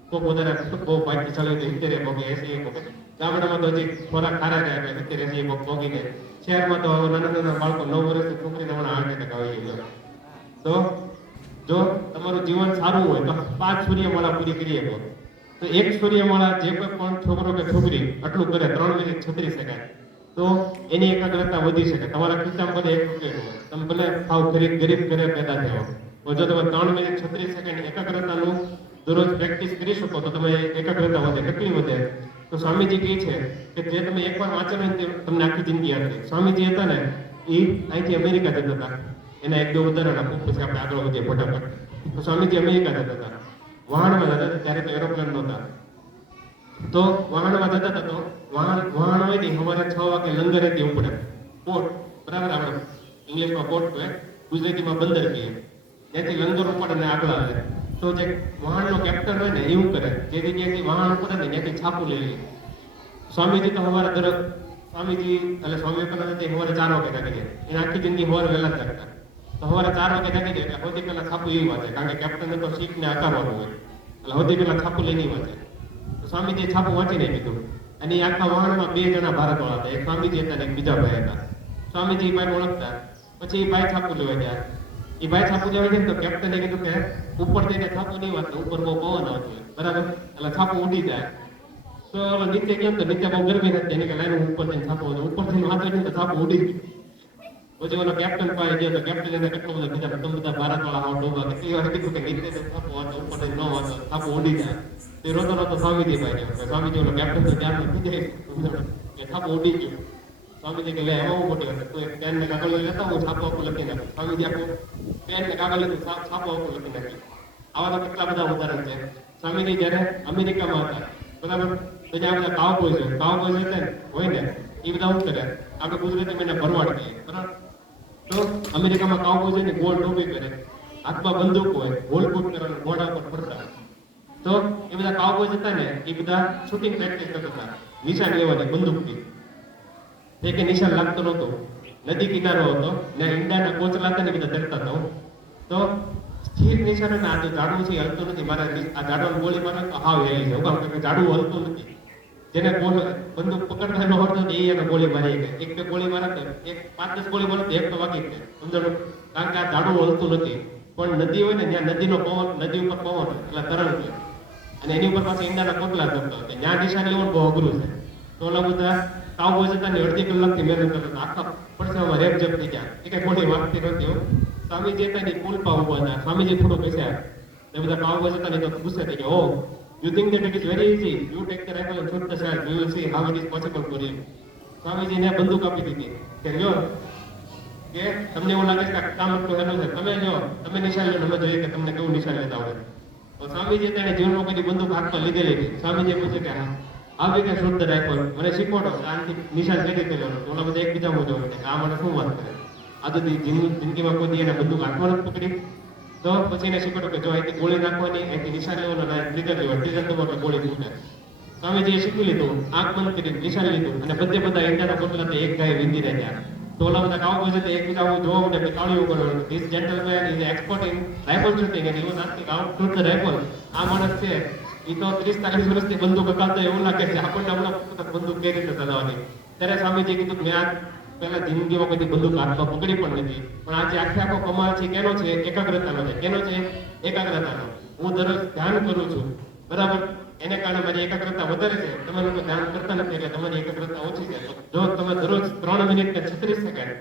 તો વધારે બહુ ભાગ્યશાળી તો 70 ભોગે, 80 ભોગે. ગામડામાં તો હજી થોડા ખારા જાય 70 80 ભોગી જાય. શહેરમાં તો નાના નાના બાળકો 9 વર્ષની છોકરીને હમણાં હાર્ટ એટેક આવી ગયો. તો જો તમારું જીવન સારું હોય તો 5 સૂર્યમાળા પૂરી કરી શકો. તો એક સૂર્યમાળા જે કોઈ પણ છોકરો કે છોકરી આટલું કરે 3 મિનિટ 36 સેકન્ડ, તો એની એકાગ્રતા વધી શકે. તમારા ખિસ્સામાં ભલે 1 રૂપિયો હોય, તમે ભલે સાવ ગરીબ ઘરે પેદા થયા હો, જો તમે 3 મિનિટ 36 સેકન્ડ એકાગ્રતાનું દરરોજ પ્રેક્ટિસ કરી શકો તો તમે એકાગ્રતા વધે. કેટલી વધે? તો સ્વામીજી કહે છે કે જે તમે એકવાર વાંચેલો ને તે તમને આખી જિંદગી યાદ રહે. સ્વામીજી હતા ને એ અહીંથી અમેરિકા જતા હતા. એના 1-2 ઉદાહરણ આપું પછી આપણે આગળ વધીએ ફટાફટ. તો સ્વામીજી અમેરિકા જતા હતા, વાહનમાં જતા હતા, ત્યારે તો એરોપ્લેન નહોતા. તો વાહનમાં જતા હતા તો વાહન હોય ને સવારે 6 વાગે લંગરેથી ઉપડે. પોર્ટ, બરાબર? આપણે ઇંગ્લિશમાં પોર્ટ કહે, ગુજરાતીમાં બંદર કહીએ. ત્યાંથી લંગર ઉપડે ને આગળ આવે. તો જે વાહનનો કેપ્ટન હોય ને એવું કરે, જે જગ્યાએથી વાહન ઉપડે ને ત્યાંથી છાપું લઈ લે. સ્વામીજી તો સવારે સ્વામીજી એટલે સ્વામી સવારે 4 વાગે જાગી જાય. એને આખી જિંદગી સવારે વહેલા જાગતા. તો સવારે 4 વાગે જાગી જાય એટલે સૌથી પહેલા છાપું એ વાંચે, કારણ કે કેપ્ટનને તો શીખને આકારવાનું હોય એટલે સૌથી પહેલા છાપું લઈને વાંચે. તો સ્વામીજીએ છાપું વાંચીને કીધું. અને એ આખા વાહનમાં 2 જણા ભારતવાળા હતા, એક સ્વામીજી હતા ને એક બીજા ભાઈ હતા. સ્વામીજી એ ભાઈને ઓળખતા. પછી એ ભાઈ છાપું લેવા ગયા. એ ભાઈ છાપું લેવા જાય તો કેપ્ટને કીધું કે ઉપર જઈને છાપું નહીં વાંચે, ઉપર બહુ પવન આવતો હોય, બરાબર? એટલે છાપું ઉડી જાય. તો નીચે કેમ તો નીચે બહુ ગરમી હતી, એને કે લાઈને ઉપર જઈને છાપું વાંચો. ઉપર જઈને વાંચો તો છાપું ઉડી ગયું. પછી ઓલો કેપ્ટન પાસે ગયો તો કેપ્ટન એને કેટલો બધો કીધા, તમે બધા ભારતવાળા આવો ડોબા, કેટલી વાર કીધું કે નીચે તો છાપું વાંચો, ઉપર જઈને ન વાંચો, છાપું ઉડી જાય. તે રોતો રોતો સ્વામીજી પાસે ગયો. સ્વામીજી ઓલો કેપ્ટન તો ત્યારનું કીધે કે છાપું ઉડી ગયું. સ્વામીજી કે લે એમાં હું મોટી વાત, તું એક પેન ને કાગળ લેતા હું છાપું આપું લખી નાખું. સ્વામીજી આપું પેન ને કાગળ લીધું, છાપું આપું લખી નાખ્યું. આવા તો કેટલા બધા ઉદાહરણ છે. સ્વામીજી જ્યારે અમેરિકામાં હતા, બરાબર, તો જ્યાં બધા કાઉબોય હતા ને હોય ને એ બધા શું કરે, આપણે ગુજરાતીમાં એને ભરવાડ કહીએ, બરાબર? તો અમેરિકામાં કાઉબોય છે ને ગોળ ટોપી કરે, હાથમાં બંદૂક હોય, ગોળ બૂટ કરવાનું, ઘોડા પર ફરતા. તો એ બધા કાઉબોય હતા ને એ બધા શૂટિંગ પ્રેક્ટિસ કરતા હતા, નિશાન લેવાની બંદૂકથી. એક નિશાન લાગતો નહોતો, નદી કિનારો હતો ને ઈંડાના કોચલા હતા ને બધા તરતા હતા. તો સ્થિર નિશાન ને આ તો ઝાડવું છે હલતું નથી, મારે આ ઝાડવાનું ગોળી મારે તો હાવ હેલી છે. ઉભા કે ઝાડવું હલતું નથી. જેને બંદૂક પકડતા ન આવડતો એ એને ગોળી મારી ગઈ. એક બે ગોળી મારે તો એક 5-10 ગોળી મારે તો એક તો વાગી જાય અંદર, કારણ કે આ ઝાડવું હલતું નથી. પણ નદી હોય ને ત્યાં નદીનો પવન, નદી ઉપર પવન એટલે તરંગ છે અને એની ઉપર પાછા ઈંડાના કોટલા કરતા હોય, ત્યાં નિશાન લેવાનું બહુ અઘરું છે. તો ઓલા બધા કાઉબોય હતા ને અડધી કલાકથી મહેનત કરતા, આખા પરસેવામાં રેપઝેપ થઈ ગયા. એ કઈ ગોળી વાગતી નથી. સ્વામીજી હતા ને પુલ પા ઉભા હતા. સ્વામીજી થોડું બેસ્યા, એ બધા કાઉબોય હતા ને તો ગુસ્સે થઈ ગયા. Oh you think that it is very easy, you take the rifle and shoot the shell, we will see how it is possible for you. સ્વામીજીને બંદૂક આપી દીધી કે જો કે તમને એવું લાગે છે કે કામ એટલું હેલું છે, તમે જો તમે નિશાન લો, અમે જોઈએ કે તમને કેવું નિશાન લેતા હોય. તો સ્વામીજી તેને જીવનમાં કોઈ બંદૂક હાથમાં લીધેલી હતી. સ્વામીજી પૂછે કે હા આવી કે શૂટ ધ રાઇફલ, મને શીખવાડો આનાથી નિશાન કઈ રીતે લેવાનું. ઓલા બધા એકબીજા મુજબ કે આ મને શું વાત કરે, આ તો જિંદગીમાં કોઈ એને બંદૂક હાથમાં નથી પકડી. તો પછી એને શીખવાડો કે જો અહીંથી ગોળી નાખવાની, અહીંથી નિશાન લેવાનું, ટ્રિગર લેવાનું, ટ્રિગર દબાવો એટલે ગોળી ફૂટે. સ્વામીજીએ શીખી લીધું, આંખ બંધ કરી નિશાન લીધું અને બધા ઈંડાના કોટલા એક ગાય વીંધી રહ્યા. તો ઓલા બધા કાઉબોય છે એકબીજા જોવા માટે તાળીઓ કરવાનું. This gentleman is expert in rifle shooting and he was asking how to shoot the rifle. આ માણસ છે એ તો 30-40 વર્ષથી બંદૂક હકાવતા એવું લાગે છે આપણને હમણાં બંદૂક કઈ રીતે ચલાવવાની. ત્યારે સ્વામીજી કીધું મેં આ પહેલા જિંદગીમાં કોઈ બંદૂક હાથમાં પકડી પણ નથી, પણ આજે આખો કમાલ છે કેનો છે? એકાગ્રતાનો છે. કેનો છે? એકાગ્રતાનો. હું દરરોજ ધ્યાન કરું છું, બરાબર, એને કારણે મારી એકાગ્રતા વધારે છે. તમે લોકો ધ્યાન કરતા નથી એટલે તમારી એકાગ્રતા ઓછી છે. જો તમે દરરોજ 3 મિનિટ ને 36 સેકન્ડ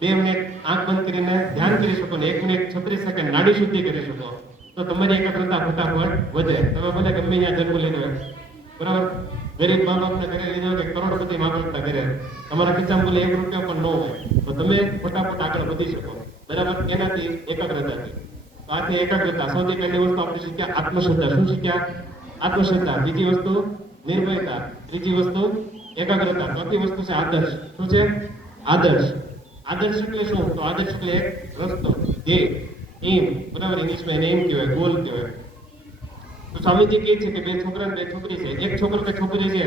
2 મિનિટ આંખ બંધ કરીને ધ્યાન કરી શકો ને 1 મિનિટ 36 સેકન્ડ નાડી શુદ્ધિ કરી શકો તો તમારી એકાગ્રતા ફટાફટ વધે. તમે ભલે ગમે ત્યાં જન્મ લીધો હોય, બરાબર, ગરીબ મા બાપને ઘરે લીધો કે કરોડપતિ મા બાપના ઘરે, તમારા ખિસ્સામાં ભલે 1 રૂપિયો પણ ન હોય તો તમે ફટાફટ આગળ વધી શકો. બરાબર, એનાથી એકાગ્રતાથી. તો આથી એકાગ્રતા, સૌથી પહેલી વસ્તુ આપણે શીખ્યા આત્મશ્રદ્ધા. શું શીખ્યા? આત્મશ્રદ્ધા. બીજી વસ્તુ નિર્ભયતા. ત્રીજી વસ્તુ એકાગ્રતા. ચોથી વસ્તુ છે આદર્શ. શું છે? આદર્શ. આદર્શ એટલે શું? તો આદર્શ એટલે એક રસ્તો, ધ્યેય, એમ. બરાબર, ઇંગ્લિશમાં એને એમ કહેવાય, ગોલ કહેવાય. તો સ્વામીજી કહે છે કે બે છોકરા ને બે છોકરી છે. એક છોકરો કે છોકરી છે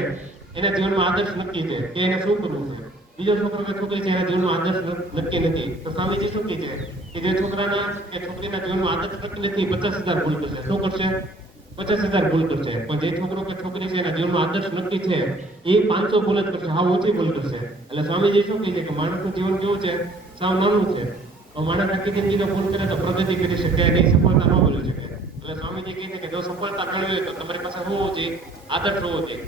એના જીવનમાં આદર્શ નક્કી છે કે એને શું કરવું છે. બીજો છોકરો કે છોકરી છે એના જીવનમાં આદર્શ નક્કી નથી. તો સ્વામીજી શું કહે છે કે જે છોકરાના કે છોકરીના જીવનમાં આદર્શ નક્કી નથી 50,000 ભૂલ કરશે. શું કરશે? 50,000 ભૂલ કરશે. પણ જે છોકરો કે છોકરી છે એના જીવનમાં આદર્શ નક્કી છે એ 500 ભૂલ જ કરશે, હાવ ઓછી ભૂલ કરશે. એટલે સ્વામીજી શું કહે છે કે માણસનું જીવન કેવું છે? સાવ નાનું છે. માણસ આખી જિંદગીનો ભૂલ કરે તો પ્રગતિ કરી શકે નહીં, સફળતા ન મળી શકે. એટલે સ્વામીજી કહે છે કે જો સફળતા કરવી હોય તો તમારી પાસે શું હોવું જોઈએ? આદર્શ હોવો જોઈએ.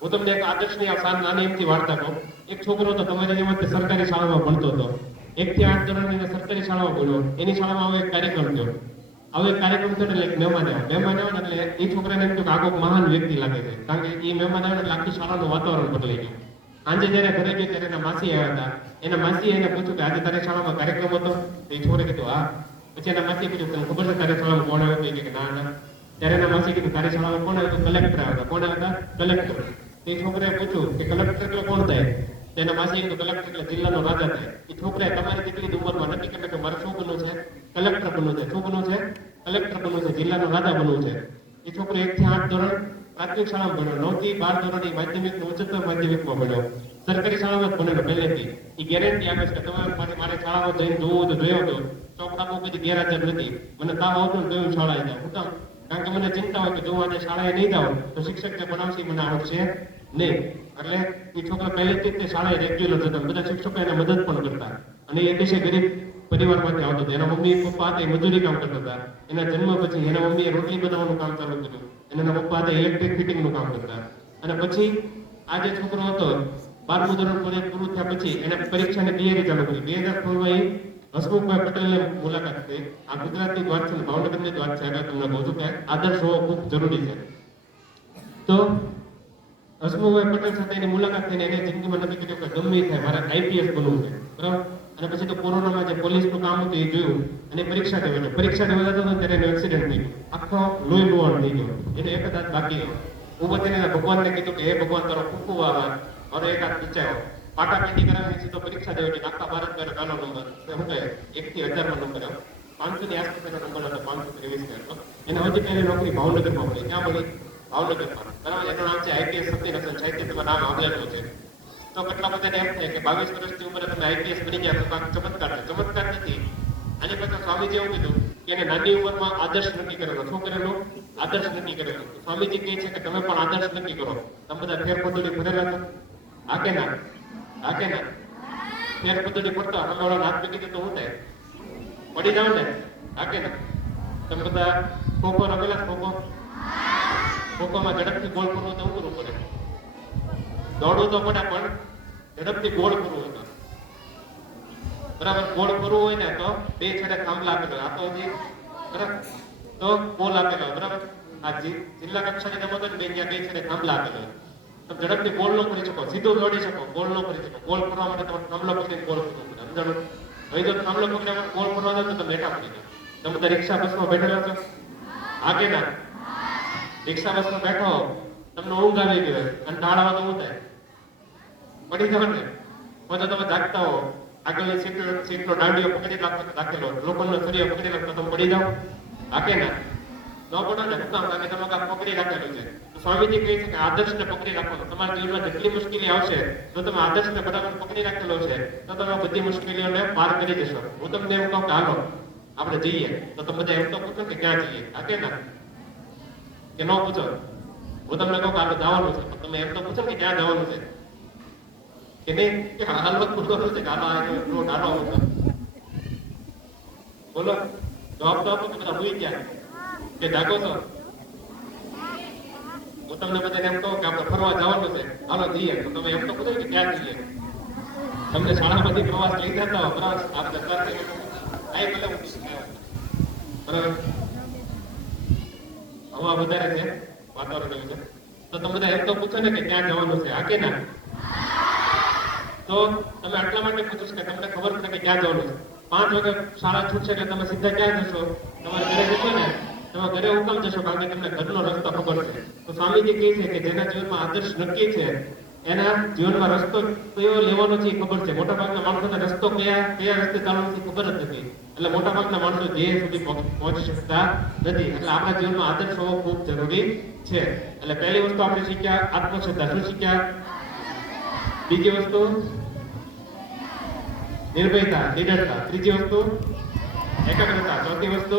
હું તમને એક આદર્શની આ નાની એમથી વાર્તા કહું. એક છોકરો તો તમારી જેમ જ સરકારી શાળામાં ભણતો હતો. 1 થી 8 ધોરણની સરકારી શાળામાં ભણ્યો. એની શાળામાં હવે એક કાર્યક્રમ થયો. હવે કાર્યક્રમ થયો એટલે એક મહેમાન આવ્યા એટલે એ છોકરાને એમ થયું કે આ કોઈ મહાન વ્યક્તિ લાગે છે. કારણ કે એ મહેમાન આવ્યા એટલે આખી શાળાનું વાતાવરણ બદલાઈ ગયું. સાંજે જયારે ઘરે ગયો ત્યારે એના માસી આવ્યા હતા. એના માસી એને પૂછ્યું કે આજે તારી શાળામાં કાર્યક્રમ હતો? તો એ છોકરે કીધું હા. પછી એના માસી પૂછ્યું તને ખબર છે તારી શાળામાં કોણ આવ્યું? કે ના ના. ત્યારે એના માસી કીધું તારી શાળામાં કોણ આવ્યું? તો કલેક્ટર આવ્યા હતા. કોણ આવ્યા હતા? કલેક્ટર. તે છોકરાએ પૂછ્યું કે કલેક્ટર એટલે કોણ થાય? તેના માસી કીધું કલેક્ટર એટલે જિલ્લાનો રાજા થાય. એ છોકરાએ તમારી દીકરી ઉંમરમાં નક્કી કર્યું કે મારે શું બનવું છે? કલેક્ટર બનવું છે. શું બનવું છે? કલેક્ટર બનવું છે, જિલ્લાનો રાજા બનવું છે. એ છોકરો 1 થી 8 ધોરણ પ્રાથમિક શાળામાં ભણ્યો. 9 થી 12 ધોરણ માધ્યમિક ઉચ્ચતર માધ્યમિકમાં ભણ્યો. સરકારી શાળામાં જ ભણેલો પહેલેથી. એ ગેરંટી આપે છે કે તમે મારે શાળામાં જઈને જોવું તો જોયો હતો. ચોકડામાં કોઈ ગેરહાજર નથી. મને તાવ આવતો ને તો હું શાળાએ જાઉં. હું કામ? કારણ કે મને ચિંતા હોય કે જો આજે શાળાએ નહીં જાઉં તો શિક્ષક જે ભણાવશે મને આવડશે નહીં. એટલે એ છોકરા પહેલેથી જ તે શાળાએ રેગ્યુલર જતા. બધા શિક્ષકો એને મદદ પણ કરતા. અને એ દેશે ગરીબ પરિવારમાંથી આવતો હતો. એના મમ્મી પપ્પા હતા એ મજૂરી કામ કરતા હતા. એના જન્મ પછી એના મમ્મીએ રોટલી બનાવવાનું કામ ચાલુ કર્યું. એના પપ્પા હતા ઇલેક્ટ્રિક ફિટિંગનું કામ કરતા. અને પછી આ જે છોકરો હતો 12મું ધોરણ પૂરું થયા પછી એને પરીક્ષાની તૈયારી ચાલુ કરી. 2016માં હસમુખભાઈ પટેલને મુલાકાત થઈ. આ ગુજરાતની જ વાત છે, ભાવનગરની જ વાત છે. આગળ તમને કહું છું કે આદર્શ હોવો ખૂબ જરૂરી છે. તો હસમુખભાઈ પટેલ સાથે એની મુલાકાત થઈને એને જિંદગીમાં નક્કી કર્યું કે ગમે થાય મારે આઈપીએસ બનવું છે. બરાબર. અને પછી તો કોરોનામાં જે પોલીસનું કામ હતું એ જોયું અને પરીક્ષા દેવા પરીક્ષા દેવા જતો હતો ત્યારે એનો એક્સિડન્ટ થઈ ગયો. આખો લોહી લુહાણ થઈ ગયો. એને એક દાંત બાકી ગયો. ઉભો થઈને ભગવાનને કીધું કે હે ભગવાન તારો કુકુ આવે મારો એક હાથ ખીચાયો. પાટાપીટી કરાવી સીધો પરીક્ષા દેવા ગયો. આખા ભારતમાં પહેલો નંબર શું કહે 1 થી 1000માં નંબર આવ્યો. 500 ની આસપાસ એનો નંબર હતો. 523 હતો. એને હજી પહેલી નોકરી ભાવનગરમાં મળી. ક્યાં મળી? ભાવનગરમાં. બરાબર. એનું નામ છે આઈપીએસ સત્યનારાયણ સાહિત્યમાં નામ આવેલું છે. તો કેટલા બધાને એમ થાય કે 22 વર્ષની ઉંમરે તમે આઈપીએસ બની ગયા તો કાંઈક ચમત્કાર છે. ચમત્કાર નથી. આની પછી સ્વામીજી એવું કીધું કે એને નાની ઉંમરમાં આદર્શ નક્કી કરેલો. શું કરેલો? આદર્શ નક્કી કરેલો. સ્વામીજી કહે છે કે તમે પણ આદર્શ નક્કી કરો. તમે બધા ફેર પદ્ધતિ ભરેલા છો? હા કે ના? હા કે ના? ફેર પદ્ધતિ પડતા હમણાં હાથ મૂકી દે તો શું થાય? પડી જાવ ને? હા કે ના? તમે બધા ખોખો રમેલા? ખોખોમાં ઝડપથી ગોળ કરવું તો શું કરવું પડે? દોડવું તો પડે પણ ઝડપથી ગોળ કરવું હોય બરાબર. ગોળ કરવું હોય ને તો 2 છેડે થાંભલા આપેલા. આ તો હજી બરાબર તો ગોળ આપેલા બરાબર. આ જિલ્લા કક્ષાની રમત હોય ને ત્યાં 2 છેડે થાંભલા આપેલા. તમે ઝડપથી ગોળ ન કરી શકો, સીધું દોડી શકો, ગોળ ન કરી શકો. ગોળ કરવા માટે તમારે થાંભલો પકડીને ગોળ કરવું પડે. સમજાણું? હવે જો થાંભલો પકડીને ગોળ કરવા જાય તો તમે બેઠા પડી જાવ. તમે બધા રિક્ષા બસમાં બેઠેલા છો? હા કે ના? રિક્ષા બસમાં બેઠો તમને ઊંઘ આવી ગઈ હોય અને ઢાળ આવે તો શું થાય? પડી જાવ ને? પછી તમે જાગતા હો આગળની સીટનો દાંડીઓ પકડી રાખેલો, લોકોનો સરિયો પકડી રાખતો તમે પડી જાઓ? હા કે ના? ન પડો ને? શું કામ? કારણ કે તમે કાંઈક પકડી રાખેલું છે. તો સ્વામીજી કહે છે કે આદર્શને પકડી રાખવાનો. તમારા જીવનમાં જેટલી મુશ્કેલી આવશે તો તમે આદર્શને બરાબર પકડી રાખેલો છે તો તમે બધી મુશ્કેલીઓને પાર કરી જશો. હું તમને એવું કહું કે હાલો આપણે જઈએ તો તમે બધા એમ તો પૂછો કે ક્યાં જઈએ? હા કે ના? કે ન પૂછો? હું તમને કહું કે હાલો જવાનું છે પણ તમે એમ તો પૂછો કે ક્યાં જવાનું છે કે નહીં? કે હાલ પૂછવાનું છે કે હાલો બોલો જવાબ તો આપો કે બધા ભૂલી ગયા કે જાગો છો? હું તમને બધાને એમ કહું કે આપણે ફરવા જવાનું છે હાલો જઈએ તો તમે એમ તો પૂછો કે ક્યાં જઈએ? તમને શાળામાંથી પ્રવાસ લઈ જતા હો બરાબર. આ સરકાર બરાબર હવા વધારે છે, વાતાવરણ એવું છે તો તમે બધા એમ તો પૂછો ને કે ક્યાં જવાનું છે? હા કે ના? તો તમે આટલા માટે પૂછો કે તમને ખબર પડે કે ક્યાં જવાનું છે. 5 વાગે શાળા છૂટશે એટલે તમે સીધા ક્યાં જશો? તમારે ઘરે જશો ને? તમે ઘરે હુકમ જશો કારણ કે તમને ઘરનો રસ્તો ખબર છે. તો સ્વામીજી કહે છે કે જેના જીવનમાં આદર્શ નક્કી છે એના જીવનમાં રસ્તો કયો લેવાનો છે એ ખબર છે. મોટાભાગના માણસોને રસ્તો કયા રસ્તે ચાલવાનો છે ખબર જ નથી. એટલે મોટાભાગના માણસો ધ્યેય સુધી પહોંચી શકતા નથી. એટલે આપણા જીવનમાં આદર્શ હોવો ખૂબ જરૂરી છે. એટલે પહેલી વસ્તુ આપણે શીખ્યા આત્મશ્રદ્ધા. શું શીખ્યા? બીજી વસ્તુ નિર્ભયતા, નિડરતા. ત્રીજી વસ્તુ એકાગ્રતા. ચોથી વસ્તુ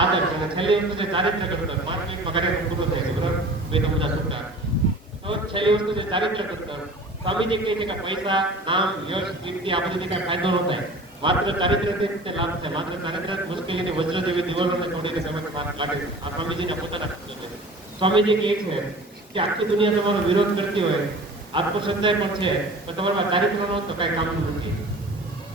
આદર્શ. અને છેલ્લી વસ્તુ છે ચારિત્ર ઘડતર. 5 મિનિટમાં કાર્યક્રમ પૂરો થાય છે, બરાબર? બે તો બધા છૂટા. તો છેલ્લી વસ્તુ છે ચારિત્ર ઘડતર. સ્વામીજી કહે છે કે પૈસા, નામ, યશ, કીર્તિ આ બધું કઈ ફાયદો ન થાય. માત્ર ચારિત્રથી જ તે લાભ થાય. માત્ર ચારિત્ર મુશ્કેલીની વજ્ર જેવી દિવાલોને તોડીને સમય લાગે છે. આ સ્વામીજીના પોતાના શબ્દો છે. સ્વામીજી કહે છે કે આખી દુનિયા તમારો વિરોધ કરતી હોય, આત્મશ્રદ્ધા પણ છે, પણ તમારા ચારિત્ર નો તો કઈ કામનું નથી.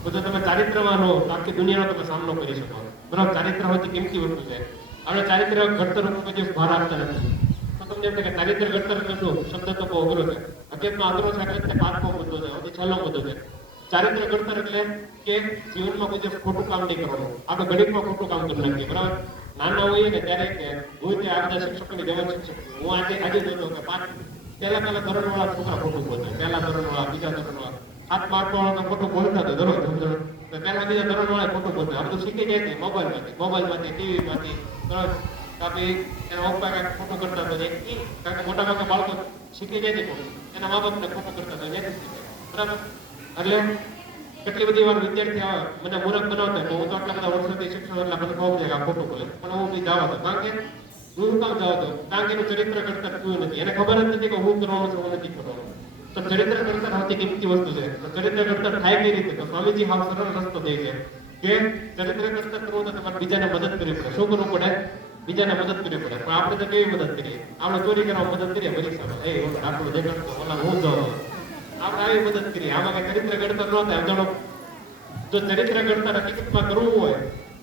તો જો તમે ચારિત્રમાં રહો તો આખી દુનિયાનો તમે સામનો કરી શકો. બરાબર? ચારિત્ર હોય તો કિંમતી વસ્તુ છે. આપણે ચારિત્ર ઘડતર ઉપર કોઈ ભાર આપતા નથી. તો તમને એમ થાય કે ચારિત્ર ઘડતર કરશું શબ્દ તો બહુ અઘરો છે. અત્યારનો અઘરો છે એટલે 5મો મુદ્દો છે, હવે 6મો મુદ્દો છે. ચારિત્ર ઘડતર એટલે કે જીવનમાં કોઈ દિવસ ખોટું કામ નહીં કરવાનું. આપણે ઘડીકમાં ખોટું કામ કરી નાખીએ. બરાબર? નાના હોઈએ ને ત્યારે કે હું તે આ બધા શિક્ષકોની જેમ શિક્ષક હું આજે જોતો કે પહેલા ધોરણવાળા છોકરા ખોટું બોલતા, પહેલા ધોરણવાળા, બીજા ધોરણવાળા, 7મા 8મા તો ખોટું બોલતા તો દરરોજ તો પહેલા બીજા ધોરણવાળા ખોટું બોલતા. આ બધું શીખી જાય છે મોબાઈલમાંથી, ટીવીમાંથી. દરરોજ કાપી એના પપ્પા કાંઈક ખોટું કરતા તો કારણ કે મોટા ભાગના બાળકો શીખી જાય છે ખોટું. એના મા બાપને ખોટું કરતા તો બરાબર? એટલે કેટલી બધી વાર વિદ્યાર્થી આવે મને મૂર્ખ બનાવતા તો હું તો આટલા બધા વર્ષોથી શિક્ષણ એટલે મને ખબર છે કે આ ખોટું બોલે, પણ હું બી જવા દો. કારણ કે હું કામ જવા દો? કારણ કે એનું ચરિત્ર ઘડતર થયું નથી. એને ખબર જ નથી કે હું કરવાનું છે, હું નથી કરવાનું. તો ચરિત્ર ઘડતર સૌથી કિંમતી વસ્તુ છે. તો ચરિત્ર ઘડતર થાય કઈ રીતે? તો સ્વામીજી હા સરળ રસ્તો દે છે કે ચરિત્ર ઘડતર કરવું તો તમારે બીજાને મદદ કરવી પડે. શું કરવું પડે? બીજાને મદદ કરવી પડે. પણ આપણે તો કેવી મદદ કરીએ? આપણે ચોરી કરવા મદદ કરીએ પરીક્ષામાં. આપણું જે કરતો ઓલા હું જાઉં, આપણે આવી મદદ કરીએ. આમાં કઈ ચરિત્ર ઘડતર ન થાય. જાણો, જો ચરિત્ર ઘડતર હકીકતમાં કરવું હોય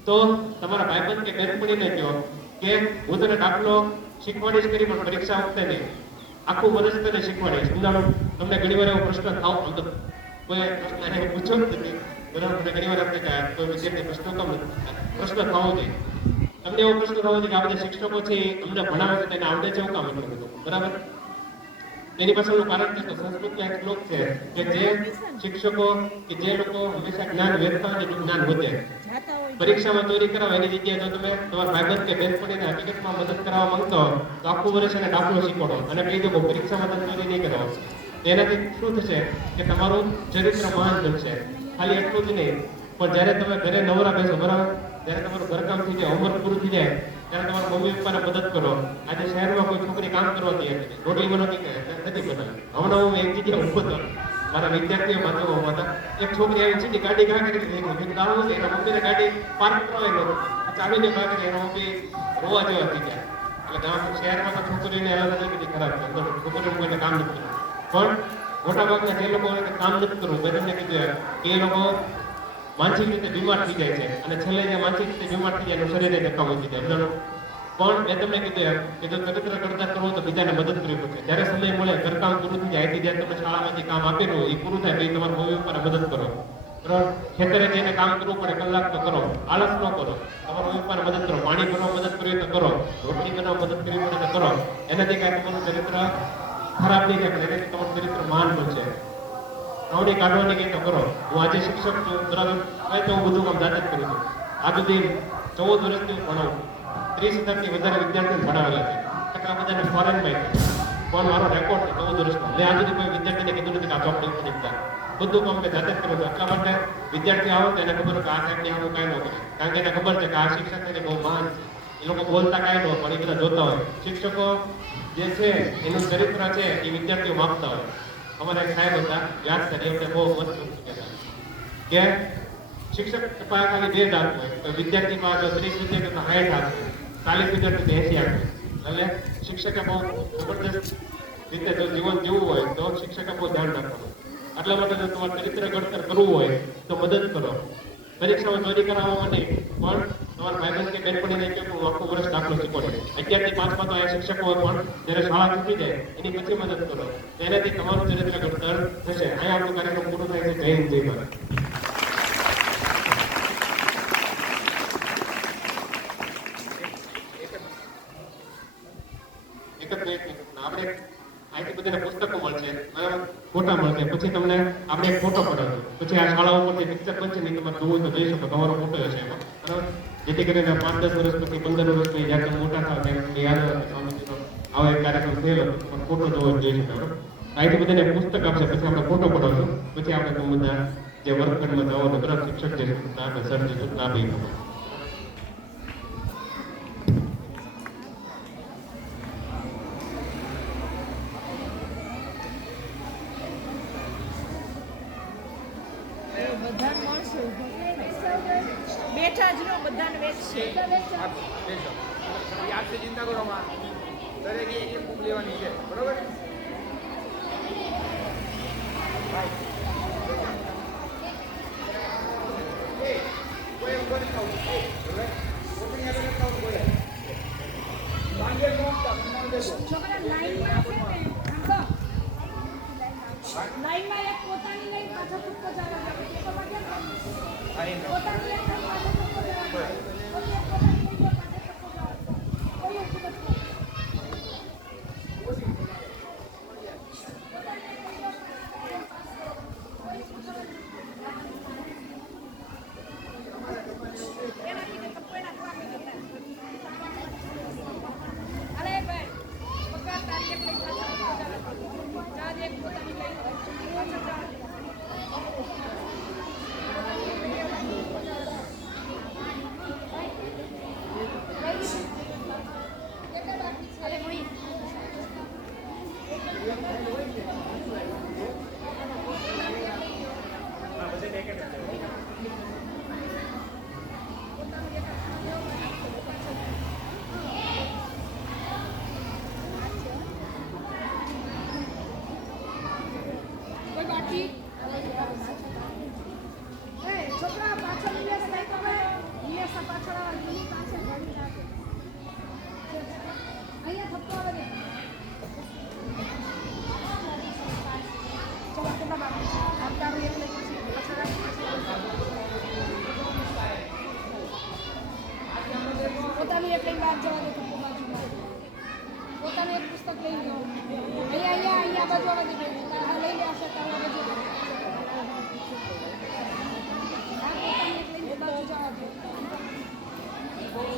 તો તમારા ભાઈબંધ કે બેનપણીને કહો કે હું તને દાખલો શીખવાડીશ કરી પણ પરીક્ષા વખતે નહીં. આખું વર્ષ તને શીખવાડીશ. સમજાણો? તમને ઘણી વાર એવો પ્રશ્ન થાવ, આમ તો કોઈ પ્રશ્ન એને પૂછ્યો જ નથી. બરાબર? મને ઘણી વાર આપણે કોઈ વિદ્યાર્થી પ્રશ્ન કેમ નથી પ્રશ્ન થવો જોઈએ. તમને એવો પ્રશ્ન થવો જોઈએ કે આ બધા શિક્ષકો છે અમને ભણાવે છે તેને આવડે છે એવું કામ એટલું બધું? બરાબર? એની પાછળનું કારણ છે કે સંસ્કૃતમાં એક શ્લોક છે કે જે શિક્ષકો કે જે લોકો હંમેશા જ્ઞાન વેચતા હોય એટલું જ્ઞાન વધે. પરીક્ષામાં ચોરી કરાવો એની જગ્યાએ જો તમે તમારા ભાઈબંધ કે બેનપણીને હકીકતમાં મદદ કરાવવા માંગતો હો તો આખું વર્ષ એને દાખલો શીખવાડો અને કહી દો પરીક્ષામાં તમે ચોરી નહીં કરાવો. એનાથી શું થશે કે તમારું ચરિત્ર મહાન બનશે. ખાલી એટલું જ નહીં, પણ જ્યારે તમે ઘરે નવરા બેસો, બરાબર, જ્યારે તમારું ઘરકામ થઈ જાય, હોમવર્ક પૂરું થઈ જાય, ત્યારે તમારા મમ્મી પપ્પાને મદદ કરો. આજે શહેરમાં કોઈ છોકરી કામ કરવા દે રોટલી બનાવતી નથી બનાવી. હમણાં હું એક જગ્યાએ ઊભો હતો, મારા વિદ્યાર્થીઓ માધ્યમોમાં હતા. એક છોકરી આવી છે ગાડી ઘા કરી દાવું છે, એના મમ્મીને ગાડી પાર્ક કરાવેલો ચાવીને બહાર કરી એના મમ્મી રોવા જેવા થઈ ગયા. એટલે ગામ શહેરમાં તો છોકરીઓને અલગ અલગ રીતે ખરાબ છે, છોકરીઓ કોઈને કામ નથી કરવું. પણ મોટાભાગના જે લોકો કામ નથી કરવું, મેં તમને કીધું એ લોકો માનસિક રીતે બીમાર થઈ જાય છે અને છેલ્લે જે માનસિક રીતે બીમાર થઈ જાય એનું શરીર નકામું થઈ જાય. પણ મેં તમને કીધું કે જો ચરિત્ર ઘડતર કરવું તો બીજાને મદદ કરવી પડશે. જ્યારે સમય મળે, ઘરકામ પૂરું થઈ જાય, જ્યારે તમે શાળામાંથી કામ આપેલું એ પૂરું થાય તો તમારા મમ્મી પપ્પાને મદદ કરો. બરાબર? ખેતરે જઈને કામ કરવું પડે, કલાક તો કરો, આળસ ન કરો. તમારા મમ્મી પપ્પાને મદદ કરો, પાણી ભરવા મદદ કરવી તો કરો, રોટલી બનાવવા મદદ કરવી પડે તો કરો. એનાથી કાંઈ તમારું ચરિત્ર ખરાબ નહીં થાય, એનાથી તમારું ચરિત્ર મહાન બનશે. આવડી કાઢવાની કંઈ તો કરો. હું આજે શિક્ષક છું, બરાબર, કંઈ તો હું બધું કામ જાતે જ કરું છું. આ સુધી 14 વર્ષથી હું ભણાવું છું. 30,000થી વધારે વિદ્યાર્થીઓ ભણાવેલા છે. કેટલા બધાને ફોરેનમાં પણ મારો રેકોર્ડ છે 14 વર્ષનો. મેં આજ સુધી કોઈ વિદ્યાર્થીને કીધું નથી કે આ ચોપડી ઉપર લીધા. બધું કામ મેં જાતે જ કરું છું. એટલા માટે વિદ્યાર્થી આવે તો એને ખબર કે આ સાહેબને આવું કાંઈ ન કરે. કારણ કે એને ખબર છે કે આ શિક્ષક છે બહુ મહાન છે. એ લોકો બોલતા કાંઈ ન હોય પણ એ બધા જોતા હોય. શિક્ષકો જે છે એનું ચરિત્ર છે એ વિદ્યાર્થીઓ માપતા હોય. અમારા એક સાહેબ હતા, યાદ છે, એમને બહુ મસ્ત કહેતા કે શિક્ષક પાસે ખાલી 2 દાંત હોય તો વિદ્યાર્થી પાસે 30 વિદ્યાર્થી તો 60 હાથ હોય, 40 વિદ્યાર્થી 80 હાથ હોય. એટલે શિક્ષકે બહુ જબરદસ્ત રીતે જો જીવન જીવવું હોય તો શિક્ષકે બહુ ધ્યાન રાખવાનું. એટલા માટે જો તમારે ચરિત્ર ઘડતર કરવું હોય તો મદદ કરો. પરીક્ષામાં ચોરી કરાવવા નહીં, પણ તમારા ભાઈબંધ કે બેનપણીને કે હું આખું વર્ષ દાખલો શીખવાડીશ. 11 થી 5માં તો આ શિક્ષકો હોય પણ જ્યારે શાળા છૂટી જાય એની પછી મદદ કરો. એનાથી તમારું ચરિત્ર ઘડતર થશે. અહીંયા આપણું કાર્યક્રમ પૂરું થાય છે. જય હિન્દ, જય ભારત. પુસ્તક વેચી આપણે અહીંથી બધાને પુસ્તકો મળશે બરાબર ફોટા મળશે પછી તમને આપણે એક ફોટો પડાવશું પછી આ શાળા ઉપરથી પિક્ચર બનશે ને તમારે જોવું તો જોઈ શકો તમારો ફોટો હશે એમાં બરાબર જેથી કરીને 5-10 વર્ષ પછી 15 વર્ષ પછી જ્યારે તમે મોટા થાવ ત્યારે તમને યાદ આવે કે સ્વામીજીનો આવો એક કાર્યક્રમ થયેલો પણ ફોટો જોવો જોઈ શકો બરાબર અહીંથી બધાને પુસ્તક આપશે પછી આપણે ફોટો પડાવશું પછી આપણે તમે બધા જે વર્ગખંડમાં જાઓ ને બરાબર શિક્ષક જે આપણે સર જે સૂચના આપી બેઠા જ નો બધાને વેચશે આપશે ચિંતા કરો માં દરેકે એક બુક લેવાની છે બરોબર છોકરા લાઈનમાં છે ને લાઈનમાં એક પોતાની લઈ પાછા ટૂંકો જવા પોતાની એક પાછા ટૂંકો જવા કોઈ એક પોતાની લઈ પાછા ટૂંકો જવા કોઈ એક છોકરા પાછળ નિલેશ લઈ તો નિલેશ પાછળ એની પાસે ઘડી રાખે અહીંયા થપ્પો આવે ને ચલો કેટલા બાકી આવતારું એક લઈ પોતાનું એક લઈને બહાર જવા દે થપ્પો બાજુમાં પોતાનું એક પુસ્તક લઈ લો અહીંયા બાજુ આવવા દે લઈ લે આવશે તારા બાજુ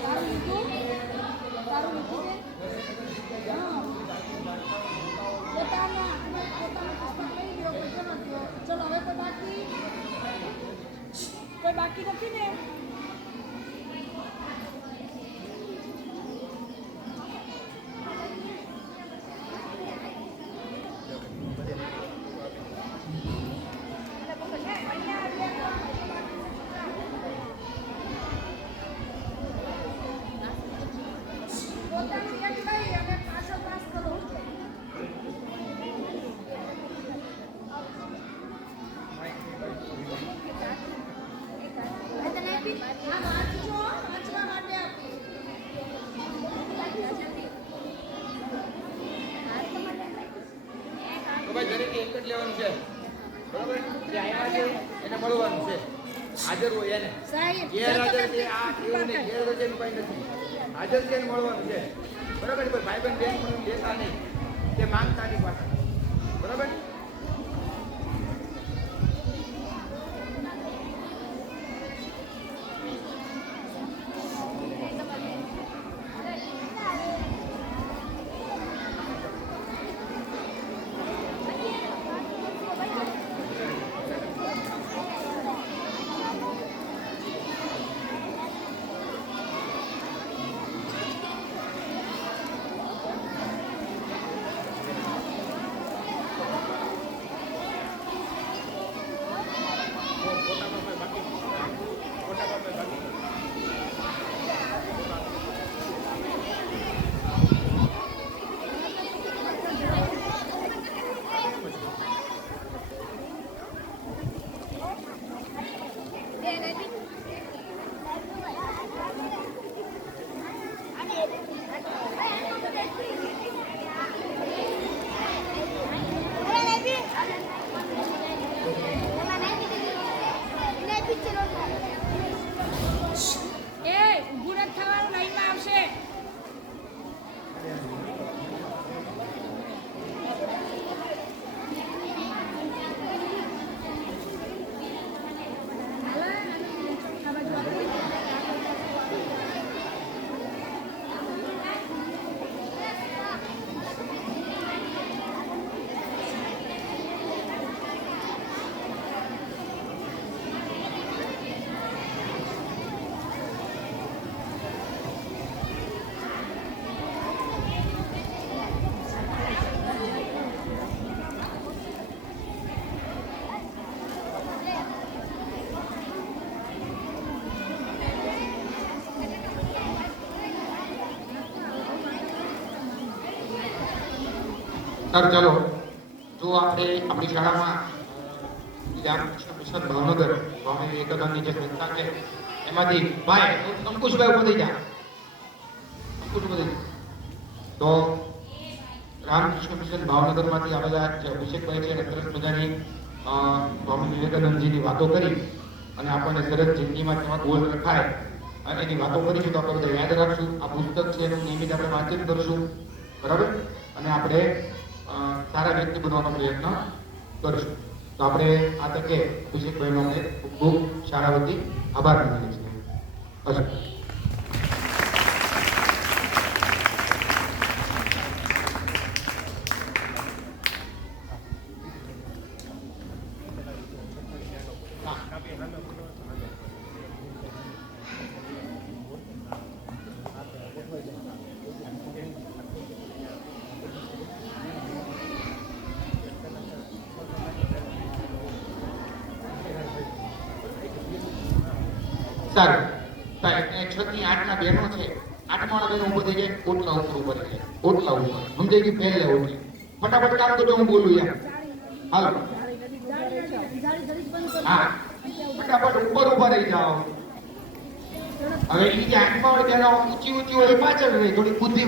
તારું લીધું છે હા પોતાનું પુસ્તક લઈ ગયો કોઈ જવા દો ચલો હવે કોઈ બાકી નથી ને દરેકે એક જ લેવાનું છે બરોબર જે આવ્યા છે એને મળવાનું છે હાજર હોય એને ગેરહાજર છે આ એવું નહીં ગેરહાજર છે કંઈ નથી હાજર છે એને મળવાનું છે બરોબર કોઈ ભાઈબંધ બેન પણ લેતા નહીં તે માંગતા નહીં પાછા બરોબર સર ચાલો જો આપણે આપણી શાળામાં રામકૃષ્ણ મિશન ભાવનગર સ્વામી વિવેકાનંદની જે સંસ્થા છે એમાંથી ભાઈ અંકુશભાઈ ઉભો થઈ જા. અંકુશ ઉભો થઈ જા. તો રામકૃષ્ણ મિશન ભાવનગરમાંથી આવેલા જે અભિષેકભાઈ છે એને સરસ મજાની સ્વામી વિવેકાનંદજીની વાતો કરી અને આપણને સરસ જિંદગીમાં કેવા ગોલ રખાય અને એની વાતો કરીશું તો આપણે બધા યાદ રાખશું. આ પુસ્તક છે એનું નિયમિત આપણે વાંચન કરશું, બરાબર, અને આપણે સારા વ્યક્તિ બનવાનો પ્રયત્ન કરશું. તો આપણે આ તકે અભિષેકભાઈનો આપણે ખૂબ ખૂબ શાળા વતી આભાર માનીએ છીએ. અસ્તુ. સારું, 6 થી 8 ના બહેનો છે, 8 માળા બહેનો ઉભો થઈ જાય, ઓટલા ઉપર ઉભો રહે, ઓટલા ઉપર સમજાઈ ગયું? પહેલે ઓટલી ફટાફટ કામ કરજો, હું બોલું યાર. હાલો, હા, ફટાફટ ઉપર ઉભા રહી જાઓ. હવે એ જે 8 માં હોય તેનો ઊંચી ઊંચી હોય પાછળ રહે, થોડી બુદ્ધિ